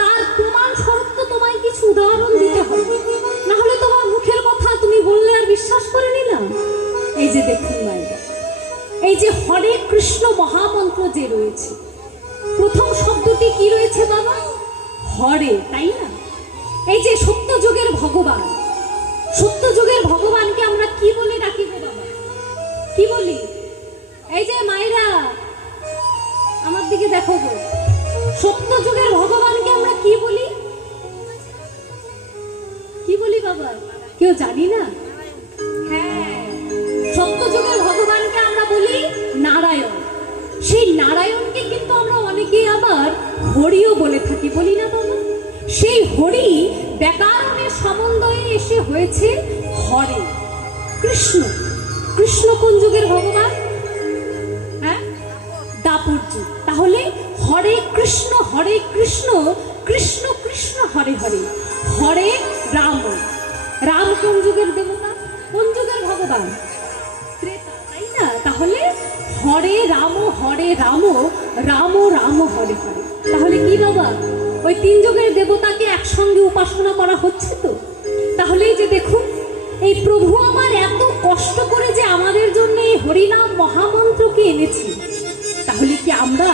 তার প্রমাণ স্বরূপ তো তোমায় কিছু উদাহরণ দিতে হবে, না হলে তোমার মুখের কথা তুমি বললে আর বিশ্বাস করে নিলাম। এই যে দেখুন মায়েরা, এই যে হরে কৃষ্ণ মহামন্ত্র যে রয়েছে, প্রথম শব্দটি কি রয়েছে বাবা? হরে, তাই না? এই যে সত্যযুগের ভগবান, সত্যযুগের ভগবানকে আমরা কি বলে ডাকি গো বাবা? কি বলি? এই যে মায়েরা আমার দিকে দেখো গো, সত্যযুগের ভগবানকে আমরা কি বলি? কি বলি বাবা? কেউ জানি না? হ্যাঁ, সত্যযুগের ভগবানকে আমরা বলি নারায়ণ। সেই নারায়ণকে কিন্তু আমরা অনেকেই আবার হরিও বলে থাকি, বলি না বাবা? সেই হরি ব্যাকরণের সমন্বয়ে এসে হয়েছে হরে কৃষ্ণ। কৃষ্ণ কোন যুগের ভগবান? হ্যাঁ, দাপর যুগ। তাহলে হরে কৃষ্ণ কৃষ্ণ কৃষ্ণ হরে হরে, হরে রাম। রাম কোন যুগের দেবতা? কোন যুগের ভগবান? ত্রেতা, তাই না? তাহলে হরে রাম রাম রাম হরে হরে। তাহলে কি বাবা? ওই তিন যুগের দেবতাকে একসঙ্গে উপাসনা করা হচ্ছে তো। তাহলে যে দেখুন, এই প্রভু আমার এত কষ্ট করে যে আমাদের জন্য এই হরিনাম মহামন্ত্রকে এনেছি, তাহলে কি আমরা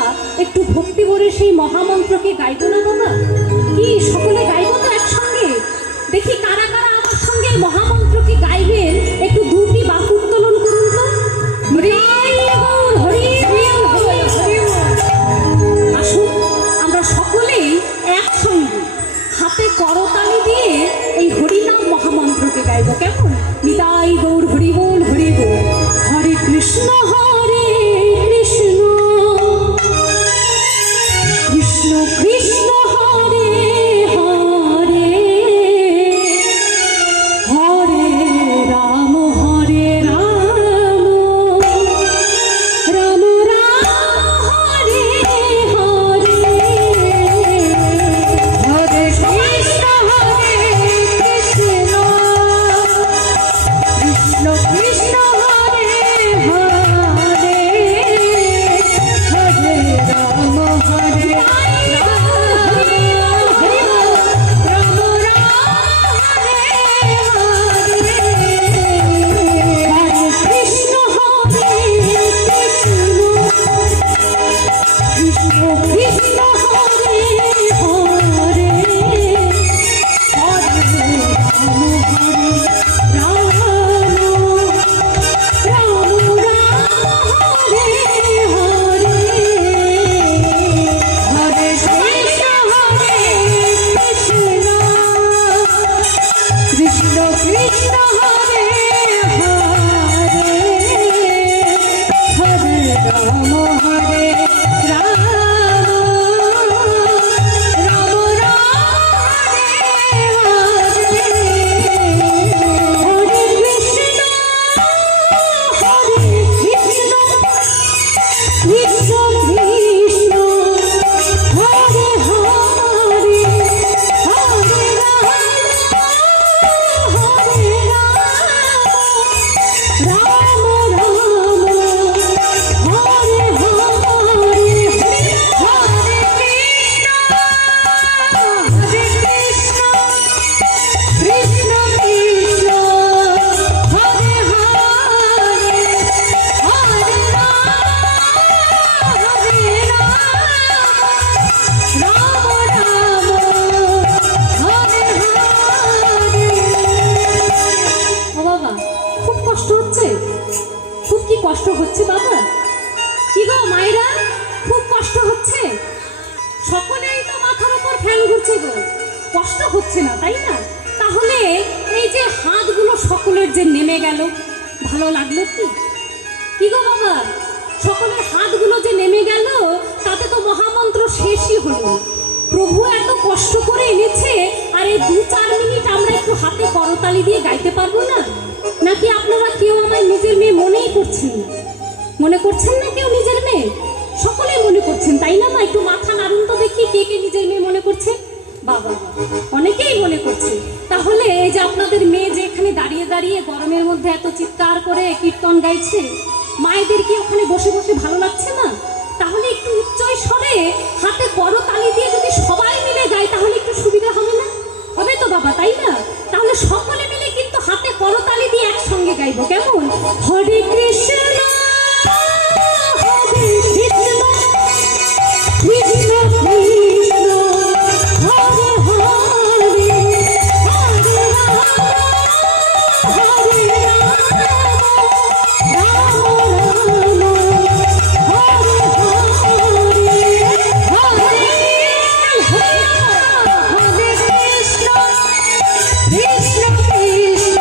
একটু ভক্তি ভরে সেই মহামন্ত্রকে গাইব না বাবা? কি সকলে গাইব তো একসঙ্গে? দেখি কারা কারা আমার সঙ্গে মহামন্ত্রকে গাইবেন, একটু দুটি বাহু উত্তোলন করুন তো। আসুন আমরা নিতাই গৌর হরি বল হরি বল। হরে কৃষ্ণ কৃষ্ণ কৃষ্ণ হরে হরে, হরে রাম রাম রাম হরে হরে, হরে কৃষ্ণ কৃষ্ণ কৃষ্ণ হরে হরে, হরে রাম হরে কষ্ট হচ্ছে বাবা? কি গো মায়েরা, খুব কষ্ট হচ্ছে? সকলেই তো মাথার উপর ফ্যান ঘুরছে গো, কষ্ট হচ্ছে না তাই না? তাহলে এই যে হাতগুলো সকলের যে নেমে গেল, ভালো লাগলো কি? কি গো বাবা, সকলের হাতগুলো যে নেমে গেল, তাতে তো মহামন্ত্র শেষই হলো। প্রভু এত কষ্ট করে এনেছে, আর এই 2-4 মিনিট আমরা একটু হাতে করতালি দিয়ে গাইতে পারবো না? নাকি আপনারা কেউ আমার নিজের মেয়ে মনেই করছেন না? মনে করছেন না কেউ নিজের মেয়ে? সকলে মনে করছেন তাই না মা? একটু মাথা নাড়ুন তো দেখি, কে কে নিজের মেয়ে মনে করছে? বাবা, অনেকেই মনে করছে। তাহলে এই যে আপনাদের মেয়ে যে এখানে দাঁড়িয়ে দাঁড়িয়ে গরমের মধ্যে এত চিৎকার করে কীর্তন গাইছে, মায়েদের কি ওখানে বসে বসে ভালো লাগছে না? তাহলে একটু উচ্চ স্বরে হাতে করতালি দিয়ে যদি সবাই মিলে গায়, তাহলে একটু সুবিধা হবে না? হবে তো বাবা, তাই না? তাহলে সকলে মিলে কিন্তু হাতে করতালি দিয়ে একসঙ্গে গাইবো, কেমন? হরে কৃষ্ণ হরে কৃষ্ণ কৃষ্ণ কৃষ্ণ হরে হরে, হরে রাম হরে রাম রাম রাম হরে হরে, হরে কৃষ্ণ কৃষ্ণ কৃষ্ণ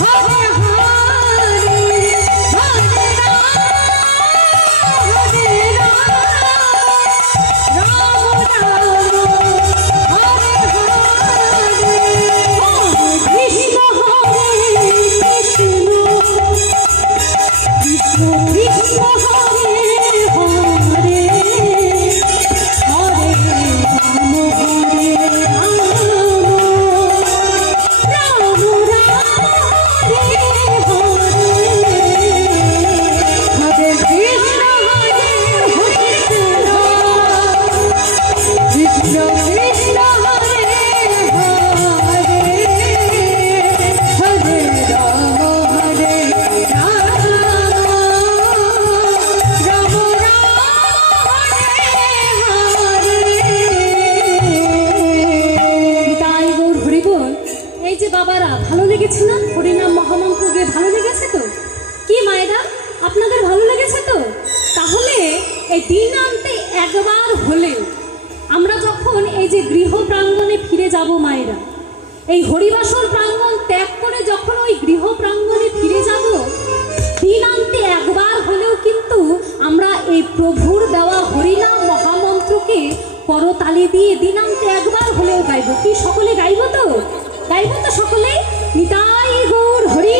হরে হরে, হরে রাম হরে রাম রাম রাম হরে হরে, কৃষ্ণ হরে কৃষ্ণ কৃষ্ণ কৃষ্ণ হরে হরে, হরে রাম হরে রাম রাম রাম হরে হরে, হরে কৃষ্ণ হরে কৃষ্ণ কৃষ্ণ কৃষ্ণ হরে হরে, হরে রাম হরে রাম রাম নিতাই গৌর হরি বল। এই যে বাবারা, ভালো লেগেছে না হরিনাম মহামন্ত্র গিয়ে? ভালো লেগেছে তো? কি মায়েরা, আপনাদের ভালো লেগেছে তো? তাহলে এই দিনান্তে একবার হলেও আমরা যখন এই যে গৃহ প্রাঙ্গণে ফিরে যাব মায়েরা, এই হরিবাসর প্রাঙ্গণ ত্যাগ করে যখন ওই গৃহ প্রাঙ্গণে ফিরে যাব, দিনান্তে একবার হলেও কিন্তু আমরা এই প্রভুর দেওয়া হরিনাম মহামন্ত্রকে করতালি দিয়ে দিনান্তে একবার হলেও গাইব। কি সকলে গাইব তো? গাইব তো সকলে? নিতাই গৌর হরি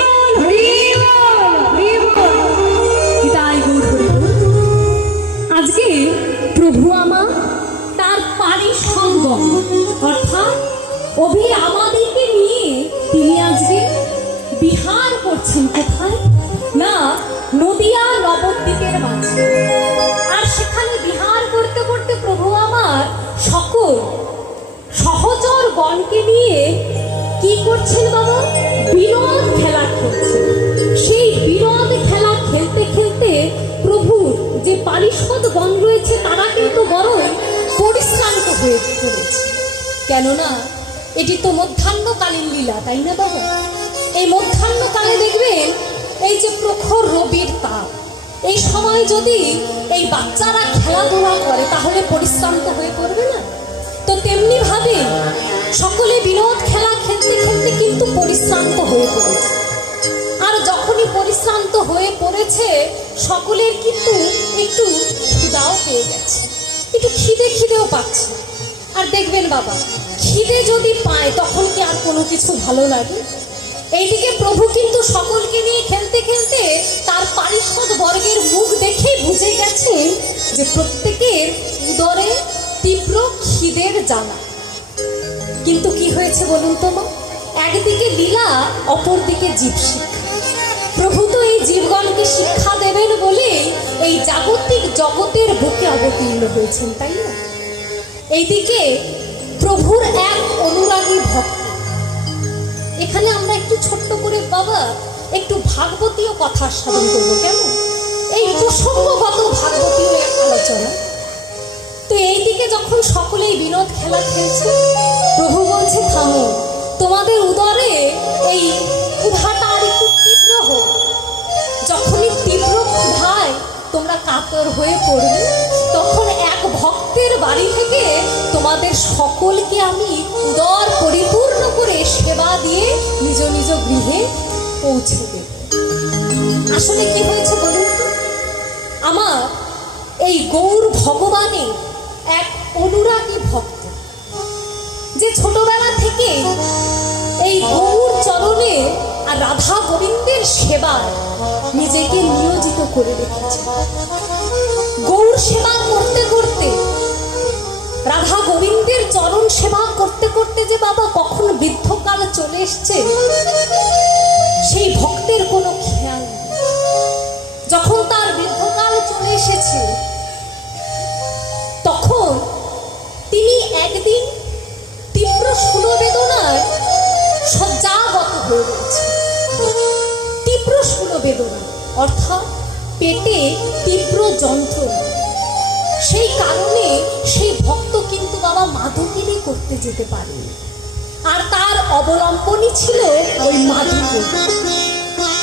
বল, হরি বল, হরি বল, নিতাই গৌর হরি বল। আজকে প্রভু আমার তার পারিসঙ্গম অর্থাৎ আমাদেরকে নিয়ে তিনি আজকে বিহার করছেন। কোথায়? না, নদিয়া নবদ্বীপের মাঝে। আর সেখানে বিহার করতে করতে প্রভু আমার সকল সহচর গণকে নিয়ে কি করছেন বাবা? বিনোদ খেলা খেলছেন। সেই বিনোদ খেলা খেলতে খেলতে প্রভুর যে পারিষদ গণ রয়েছে তারা কিন্তু বড়ই পরিশ্রান্ত হয়ে পড়েছে। কেননা এটি তো মধ্যাহ্নকালীন লীলা, তাই না বাবা? এই মধ্যাহ্নকালে দেখবেন এই যে প্রখর রবির তাপ, এই সময় যদি এই বাচ্চারা খেলাধুলা করে তাহলে পরিশ্রান্ত হয়ে পড়বে না? তো তেমনি ভাবে সকলে বিনোদ খেলা খেলতে খেলতে কিন্তু পরিশ্রান্ত হয়ে পড়েছে। আর যখনই পরিশ্রান্ত হয়ে পড়েছে সকলের কিন্তু একটু খিদাও পেয়ে গেছে, একটু খিদেও পাচ্ছে। আর দেখবেন বাবা, খিদে যদি পায় তখন কি আর কোনো কিছু ভালো লাগে? এইদিকে প্রভু কিন্তু সকলকে নিয়ে খেলতে খেলতে তার পারিষদ বর্গের মুখ দেখেই বুঝে গেছেন যে প্রত্যেকের উদরে তীব্র খিদের জ্বালা। কিন্তু কি হয়েছে বলুন তো মা? একদিকে লীলা, অপরদিকে জীব শিক্ষা। প্রভু তো এই জীবগণকে শিক্ষা দেবেন বলে এই জাগতিক জগতের বুকে অবতীর্ণ হয়েছেন, তাই না? এইদিকে প্রভুর এক অনুরাগী ভক্ত। এখানে আমরা একটু ছোট্ট করে বাবা একটু ভাগবতীয় কথা স্মরণ করবো, কেমন? এই প্রসঙ্গগত ভাগবতীয় এক আলোচনা। তো এইদিকে যখন সকলেই বিনোদ খেলা খেলছে, প্রভু বলছে থামো, তোমাদের উদরে এই ক্ষুধাটা আর একটু তীব্র হোক। যখনই তীব্র ক্ষুধায় তোমরা কাতর হয়ে পড়বে তখন এক ভক্তের বাড়ি থেকে তোমাদের সকলকে আমি উদর পরিপূর্ণ করে সেবা দিয়ে নিজ নিজ গৃহে পৌঁছে দেব। আসলে কি হয়েছে বলুন তো? আমার এই গৌর ভগবানের এক অনুরাগী ভক্ত, যে ছোটবেলা থেকে এই গৌর চরণে আর রাধা গোবিন্দের সেবায় নিজেকে নিয়োজিত করে রেখেছে। গৌর সেবা করতে করতে, রাধা গোবিন্দের চরণ সেবা করতে করতে যে বাবা কখন বৃদ্ধকাল চলে এসছে সেই ভক্তের কোনো খেয়াল নেই। যখন তার বৃদ্ধকাল চলে এসেছে তখন তিনি একদিন তীব্র সুরবেদনায় শয্যাগত হয়ে রয়েছে। তীব্র সুরবেদনা অর্থাৎ পেটে তীব্র যন্ত্রণা। সেই কারণে সেই ভক্ত কিন্তু বাবা মাধুকরী করতে যেতে পারেনি। আর তার অবলম্বনই ছিল ওই মাধুকরী।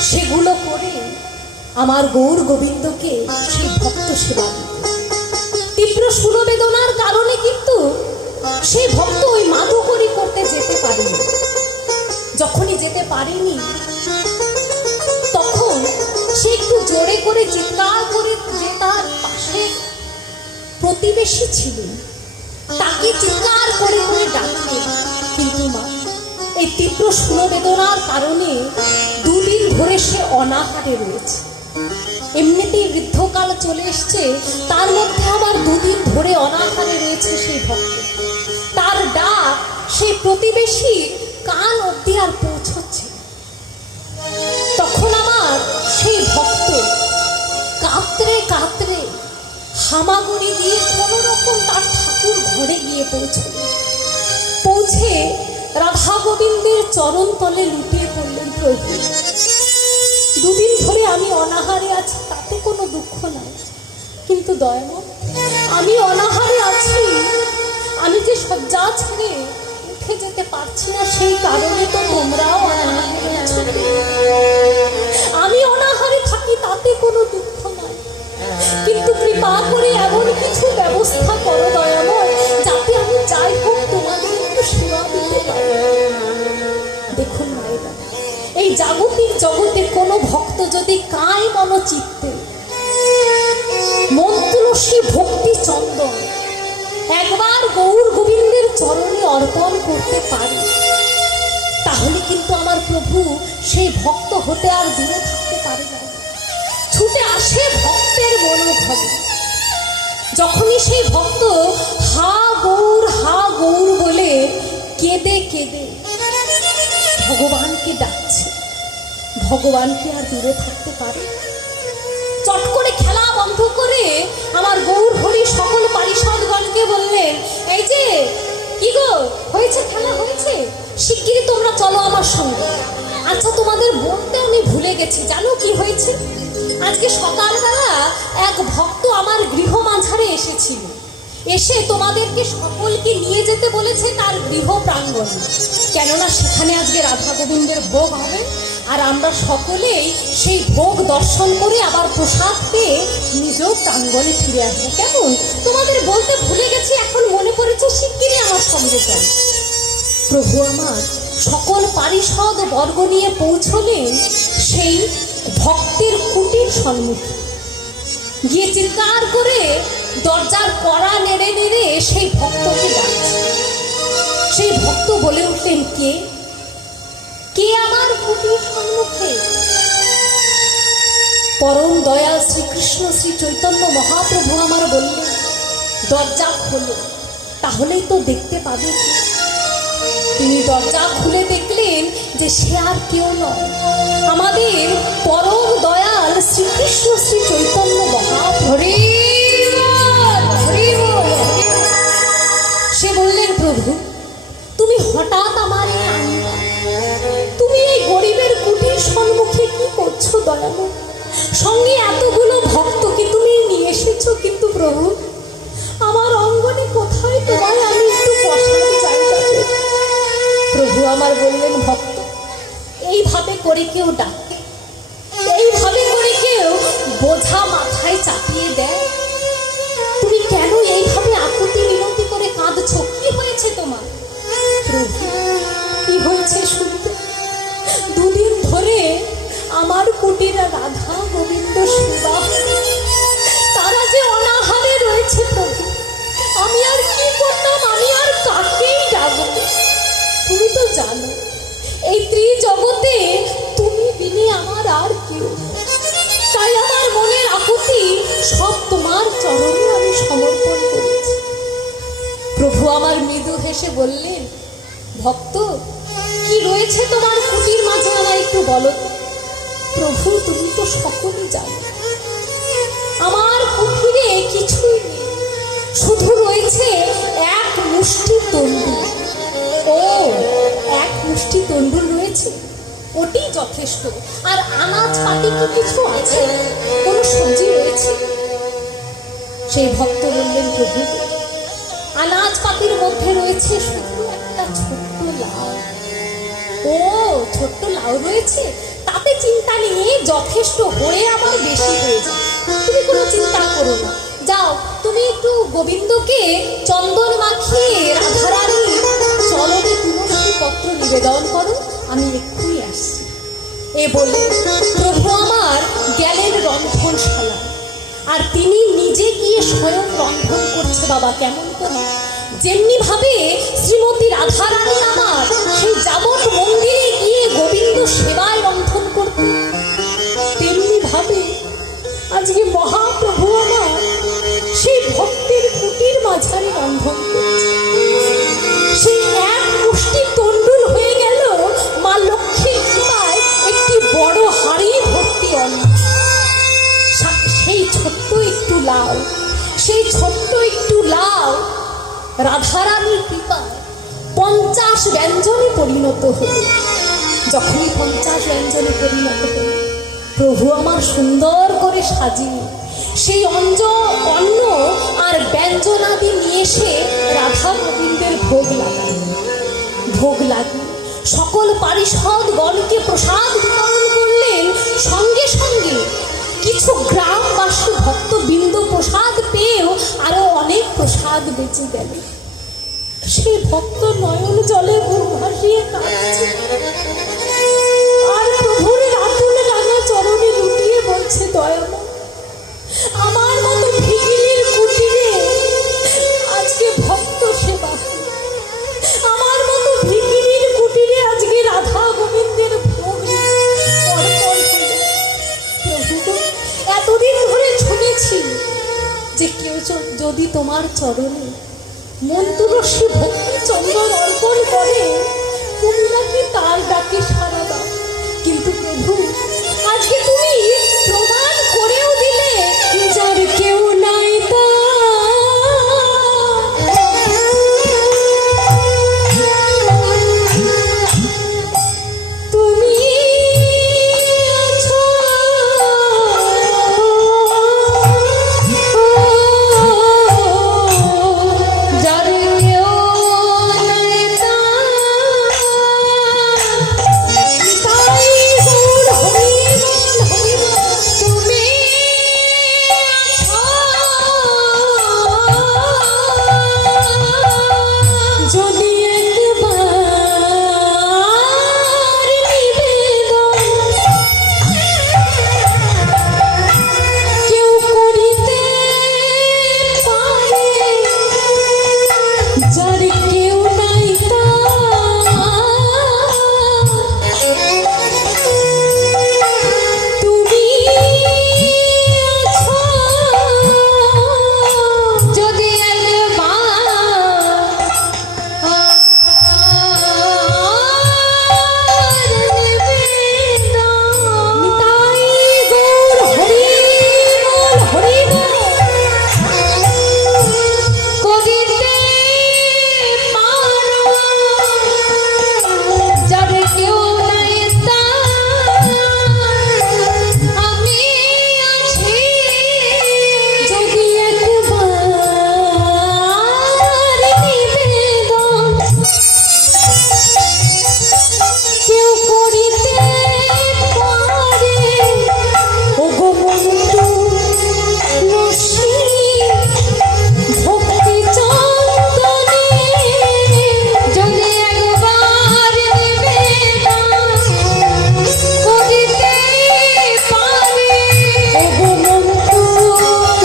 সেগুলো করে আমার গৌর গোবিন্দকে সেই ভক্ত সেবা দিত। তীব্র সুরবেদনার কারণে কিন্তু সেই ভক্ত ওই মাধুকরী করতে যেতে পারেনি। যখনই যেতে পারেনি তখন সে একটু জোরে করে চিৎকার করে যে তার পাশে প্রতিবেশী ছিলেন তাকে চিৎকার করে করে ডাকলেন। কিন্তু মা এই তীব্র সুরবেদনার কারণে দুদিন ধরে সে অনাহারে রয়েছে। এমনিতেই বৃদ্ধকাল চলে এসছে, তার মধ্যে আবার দুদিন ধরে অনাহারে রয়েছে সেই ভক্ত। তার ডাক সেই প্রতিবেশী কান অব্দি আর পৌঁছচ্ছে। তখন আমার সেই ভক্ত কাতরে কাতরে হামাগুড়ি দিয়ে কোনো রকম তার ঠাকুর ঘরে গিয়ে পৌঁছে রাধা গোবিন্দের চরণ তলে লুটিয়ে পড়লেন। প্রভু, দুদিন ধরে আমি অনাহারে আছি, তাতে কোনো দুঃখ নাই, কিন্তু দয়াময় আমি অনাহারে আছি, আমি যে শয্যা ছেড়ে উঠে যেতে পারছি না সেই কারণে তো তোমরাও অনাহারে আছো। আমি অনাহারে থাকি তাতে কোনো দুঃখ নাই, কিন্তু কৃপা করে এমন কিছু ব্যবস্থা করো দয়াময় যাতে আমি যাই হোক তোমাদের একটু সেবা দিতে পারি। দেখুন মায়েরা, এই যদি কায় মন চিত্তে মন তুলসী ভক্তি চন্দন একবার গৌর গোবিন্দের চরণে অর্পণ করতে পারি, তাহলে কিন্তু আমার প্রভু সেই ভক্ত হতে আর দূরে থাকতে পারে না। ছুটে আসে ভক্তের মনোভাবে। যখনই সেই ভক্ত হা গৌর বলে কেঁদে কেঁদে ভগবানকে ডাকছে, ভগবানকে আর দূরে থাকতে পারে? চট করে খেলা বন্ধ করে আমার গৌর হরি সকল পারিষদগণকে বললেন, এই যে কি গো, হয়েছে, খেলা হয়েছে, শিগগিরই তোমরা চলো আমার সঙ্গে। আচ্ছা, তোমাদের বলতে আমি ভুলে গেছি, জানো কি হয়েছে? আজকে সকালবেলা এক ভক্ত আমার গৃহ মাঝারে এসেছিল, এসে তোমাদেরকে সকলকে নিয়ে যেতে বলেছে তার গৃহ প্রাঙ্গণে, কেননা সেখানে আজকে রাধা গোবিন্দের ভোগ হবে, আর আমরা সকলেই সেই ভোগ দর্শন করে আবার প্রসাদ পেয়ে নিজ প্রাঙ্গণে ফিরে আসবো। কেমন? তোমাদের বলতে ভুলে গেছি, এখন মনে পড়েছে, শিগগিরই আমার সঙ্গে চল। প্রভু আমার সকল পারিষদ বর্গ নিয়ে পৌঁছলেন সেই ভক্তের কুটির সম্মুখে, গিয়ে চিৎকার করে দরজার কড়া নেড়ে নেড়ে সেই ভক্তকে ডাকছে। সেই ভক্ত বলে উঠলেন, কে কে আমার কুটির সম্মুখে? পরম দয়াল শ্রীকৃষ্ণ শ্রী চৈতন্য মহাপ্রভু আমার বললেন, দরজা খোলো, তাহলেই তো দেখতে পাবে। তিনি দরজা খুলে দেখলেন যে সে আর কেউ নয়, আমাদের পরম দয়াল শ্রীকৃষ্ণ শ্রী চৈতন্য মহাপ্রভু। সে বললেন, প্রভু তুমি হঠাৎ আমার এই আনন্দ, তুমি এই গরিবের কুটির সম্মুখে কি করছো দয়ালু? সঙ্গে এতগুলো ভক্তকে তুমি নিয়ে এসেছো, কিন্তু প্রভু আমার অঙ্গনে কোথায় তোমায় আমি একটু বসার জায়গা পেয়ে? প্রভু আমার বললেন, ভক্ত এইভাবে করে কেউ ডাকে, এইভাবে করে কেউ বোঝা মাথায় চাপিয়ে দেয়? তুমি কেন এইভাবে আকুতি মিনতি করে কাঁদছো? কি হয়েছে তোমার? প্রভু কি হয়েছে শুনতে? দুদিন ধরে আমার কুটিরে রাধা গোবিন্দ সেবা, তারা যে অনাহারে রয়েছে প্রভু, আমি আর কি করতাম, আমি আর কাকেই ডাকবো? তুমি তো জানো এই ত্রিজগতে তুমি বিনে আমার আর কেউ, তাই আমার মনের আকুতি সব তোমার চরণে আমি সমর্পণ করেছি। প্রভু আমার মৃদু হেসে বললেন, ভক্ত কি রয়েছে তোমার কুটির মাঝে আমায় একটু বলো। প্রভু তুমি তো সকলে জানো, আমার কুটিরে কিছুই নেই, শুধু রয়েছে এক মুষ্টি তন্ডুল। ও, এক মুষ্টি তন্ডুল রয়েছে, ওটি যথেষ্ট। আর আনাজ পাতি কি কিছু আছে? কোনো সবজি রয়েছে? সেই ভক্ত বললেন, প্রভু আনাজ পাতির মধ্যে রয়েছে শুধু একটা ছোট্ট লাউ। ও, ছোট্ট লাউ রয়েছে, তাতে চিন্তা নেই, যথেষ্ট, হয়ে আবার বেশি হয়ে যায়, তুমি কোনো চিন্তা করো না। যাও, তুমি একটু গোবিন্দকে চন্দন মাখিয়ে রাধারানী চরণে তুলসী পত্র নিবেদন করো, আমি এক্ষুনি আসছি। এ বলে প্রভু আমার গেলেন রন্ধনশালা, আর তিনি নিজে গিয়ে স্বয়ং রন্ধন করছে। বাবা কেমন করে? যেমনি ভাবে শ্রীমতী রাধারানী আমার সেই যাবত মন্দিরে গিয়ে গোবিন্দ সেবায় রন্ধন করতে, তেমনি ভাবে আজকে মহাপ্রভু আমার সেই ভক্তের কুটির মাঝারে রন্ধন করছে। সেই এক মুষ্টি তন্ডুল হয়ে গেল মা লক্ষ্মীর কৃপায় একটি বড় হাড়ি ভর্তি অন্ন। সেই ছোট্ট একটু লাউ, সেই ছোট্ট একটু লাউ রাধারানীর কৃপায় 50 ব্যঞ্জনে পরিণত হল। যখনই 50 ব্যঞ্জনে পরিণত হল, প্রভু আমার সুন্দর করে সাজিয়ে সেই অন্ন আর ব্যঞ্জনাদি নিয়ে এসে রাধা গোবিন্দের ভোগ লাগিয়ে সকল পারিষদগণকে প্রসাদ বিতরণ করলেন। সঙ্গে সঙ্গে কিছু গ্রামবাসী ভক্তবৃন্দ প্রসাদ পেয়েও আরো অনেক প্রসাদ বেঁচে গেল। সেই ভক্ত নয়ন জলে মুখ ভাসিয়ে কাঁদছে, আর প্রভুর আতুল রাঙা চরণে বলছে দয়াময়, আমার মতো ভিখিরির কুটিরে আজকে ভক্ত সেবা হলো। আমার মতো ভিখিরির কুটিরে আজকে রাধা গোবিন্দের ভোগ অর্পণ হলো। প্রভু গো, এতদিন ধরে শুনেছি যে কেউ যদি তোমার চরণে মন্তুরসী ভক্তি চন্দন অর্পণ করে, তুমি নাকি তার ডাকে সাড়া দাও। কিন্তু প্রভু, আজকে তুমি প্রমাণ করেও দিলে যার কেউ নাই তুমি আছো। যার কেউ নাই তাই গৌর হরিবল হরিবল, তুমি আছো। যদি একবার নিবেদন কেউ করিতে পারে, যার কেউ নাই তুমি আছো। যদি একবার নিতাই গৌর হরিবল হরিবল করিতে পারো, যার কেউ নাই আমি আছি। যদি একবার নিবেদন কেউ করিতে পারে, ওগো বন্ধু রসি ভক্তি চন্দনে, যদি একবার নিবেদন করিতে পারে, ওগো বন্ধু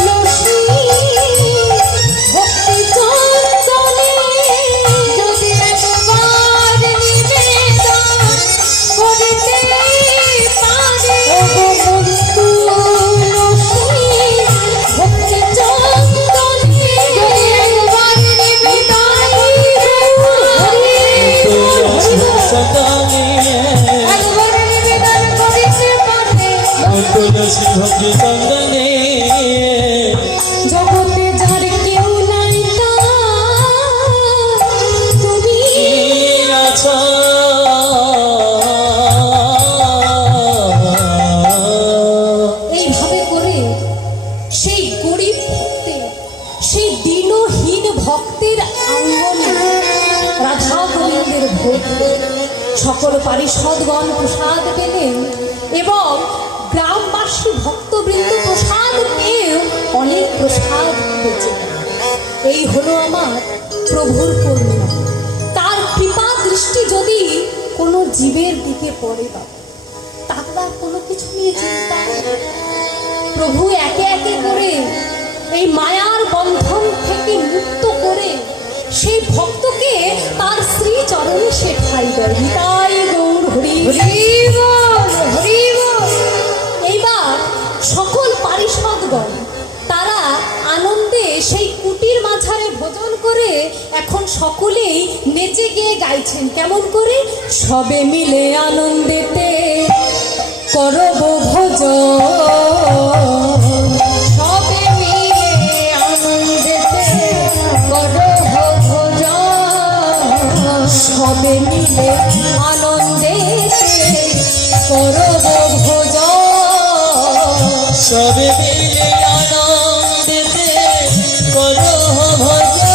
রসি ভক্তি চন্দনে, যদি একবার নিবেদন করিতে পারে, ওগো বন্ধু রসি ভক্তি চন্দনে, যদি একবার নিবেদন সন্তানে একবার নিবেদন করিতে পারে, তুলসী ভক্তি চন্দনে জগতে যার কেউ নাই তুমি আছো। এইভাবে করে সেই গরিব ভক্তের, সেই দীনহীন ভক্তের আঙ্গনে রাধা গোবিন্দের ভোগ সকল পারিষদগণ প্রসাদ পেলেন এবং গ্রামবাসী ভক্তবৃন্দ প্রসাদ পেয়েও অনেক প্রসাদ পেয়েছে। এই হলো আমার প্রভুর করুণা। তার কৃপা দৃষ্টি যদি কোনো জীবের দিকে পড়ে, বাবা, তার আর কোনো কিছু নিয়ে চিন্তা নেই। প্রভু একে একে করে এই মায়ার বন্ধন থেকে মুক্ত করে সেই ভক্তকে তার শ্রী চরণে সে ঠাই দেয়। নিতাই গৌর হরি হরিবল হরিবল। এইবার সকল পারিষদগণ তারা আনন্দে সেই কুটির মাঝারে ভোজন করে এখন সকলেই নেচে গিয়ে গাইছেন। কেমন করে? সবে মিলে আনন্দেতে করব ভোজন, সবে মিলে আনন্দেতে করব ভোজন, সবে মিলে আনন্দেতে করব ভোজন, সবে মিলে আনন্দেতে করো ভজন।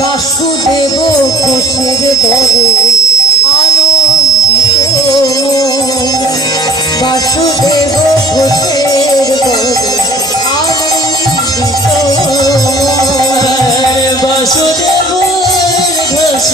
বাসুদেব ঘোষের দরে আনন্দিত মন, বাসুদেব ঘোষের দরে আনন্দিত মন। বাসুদেব ঘোষ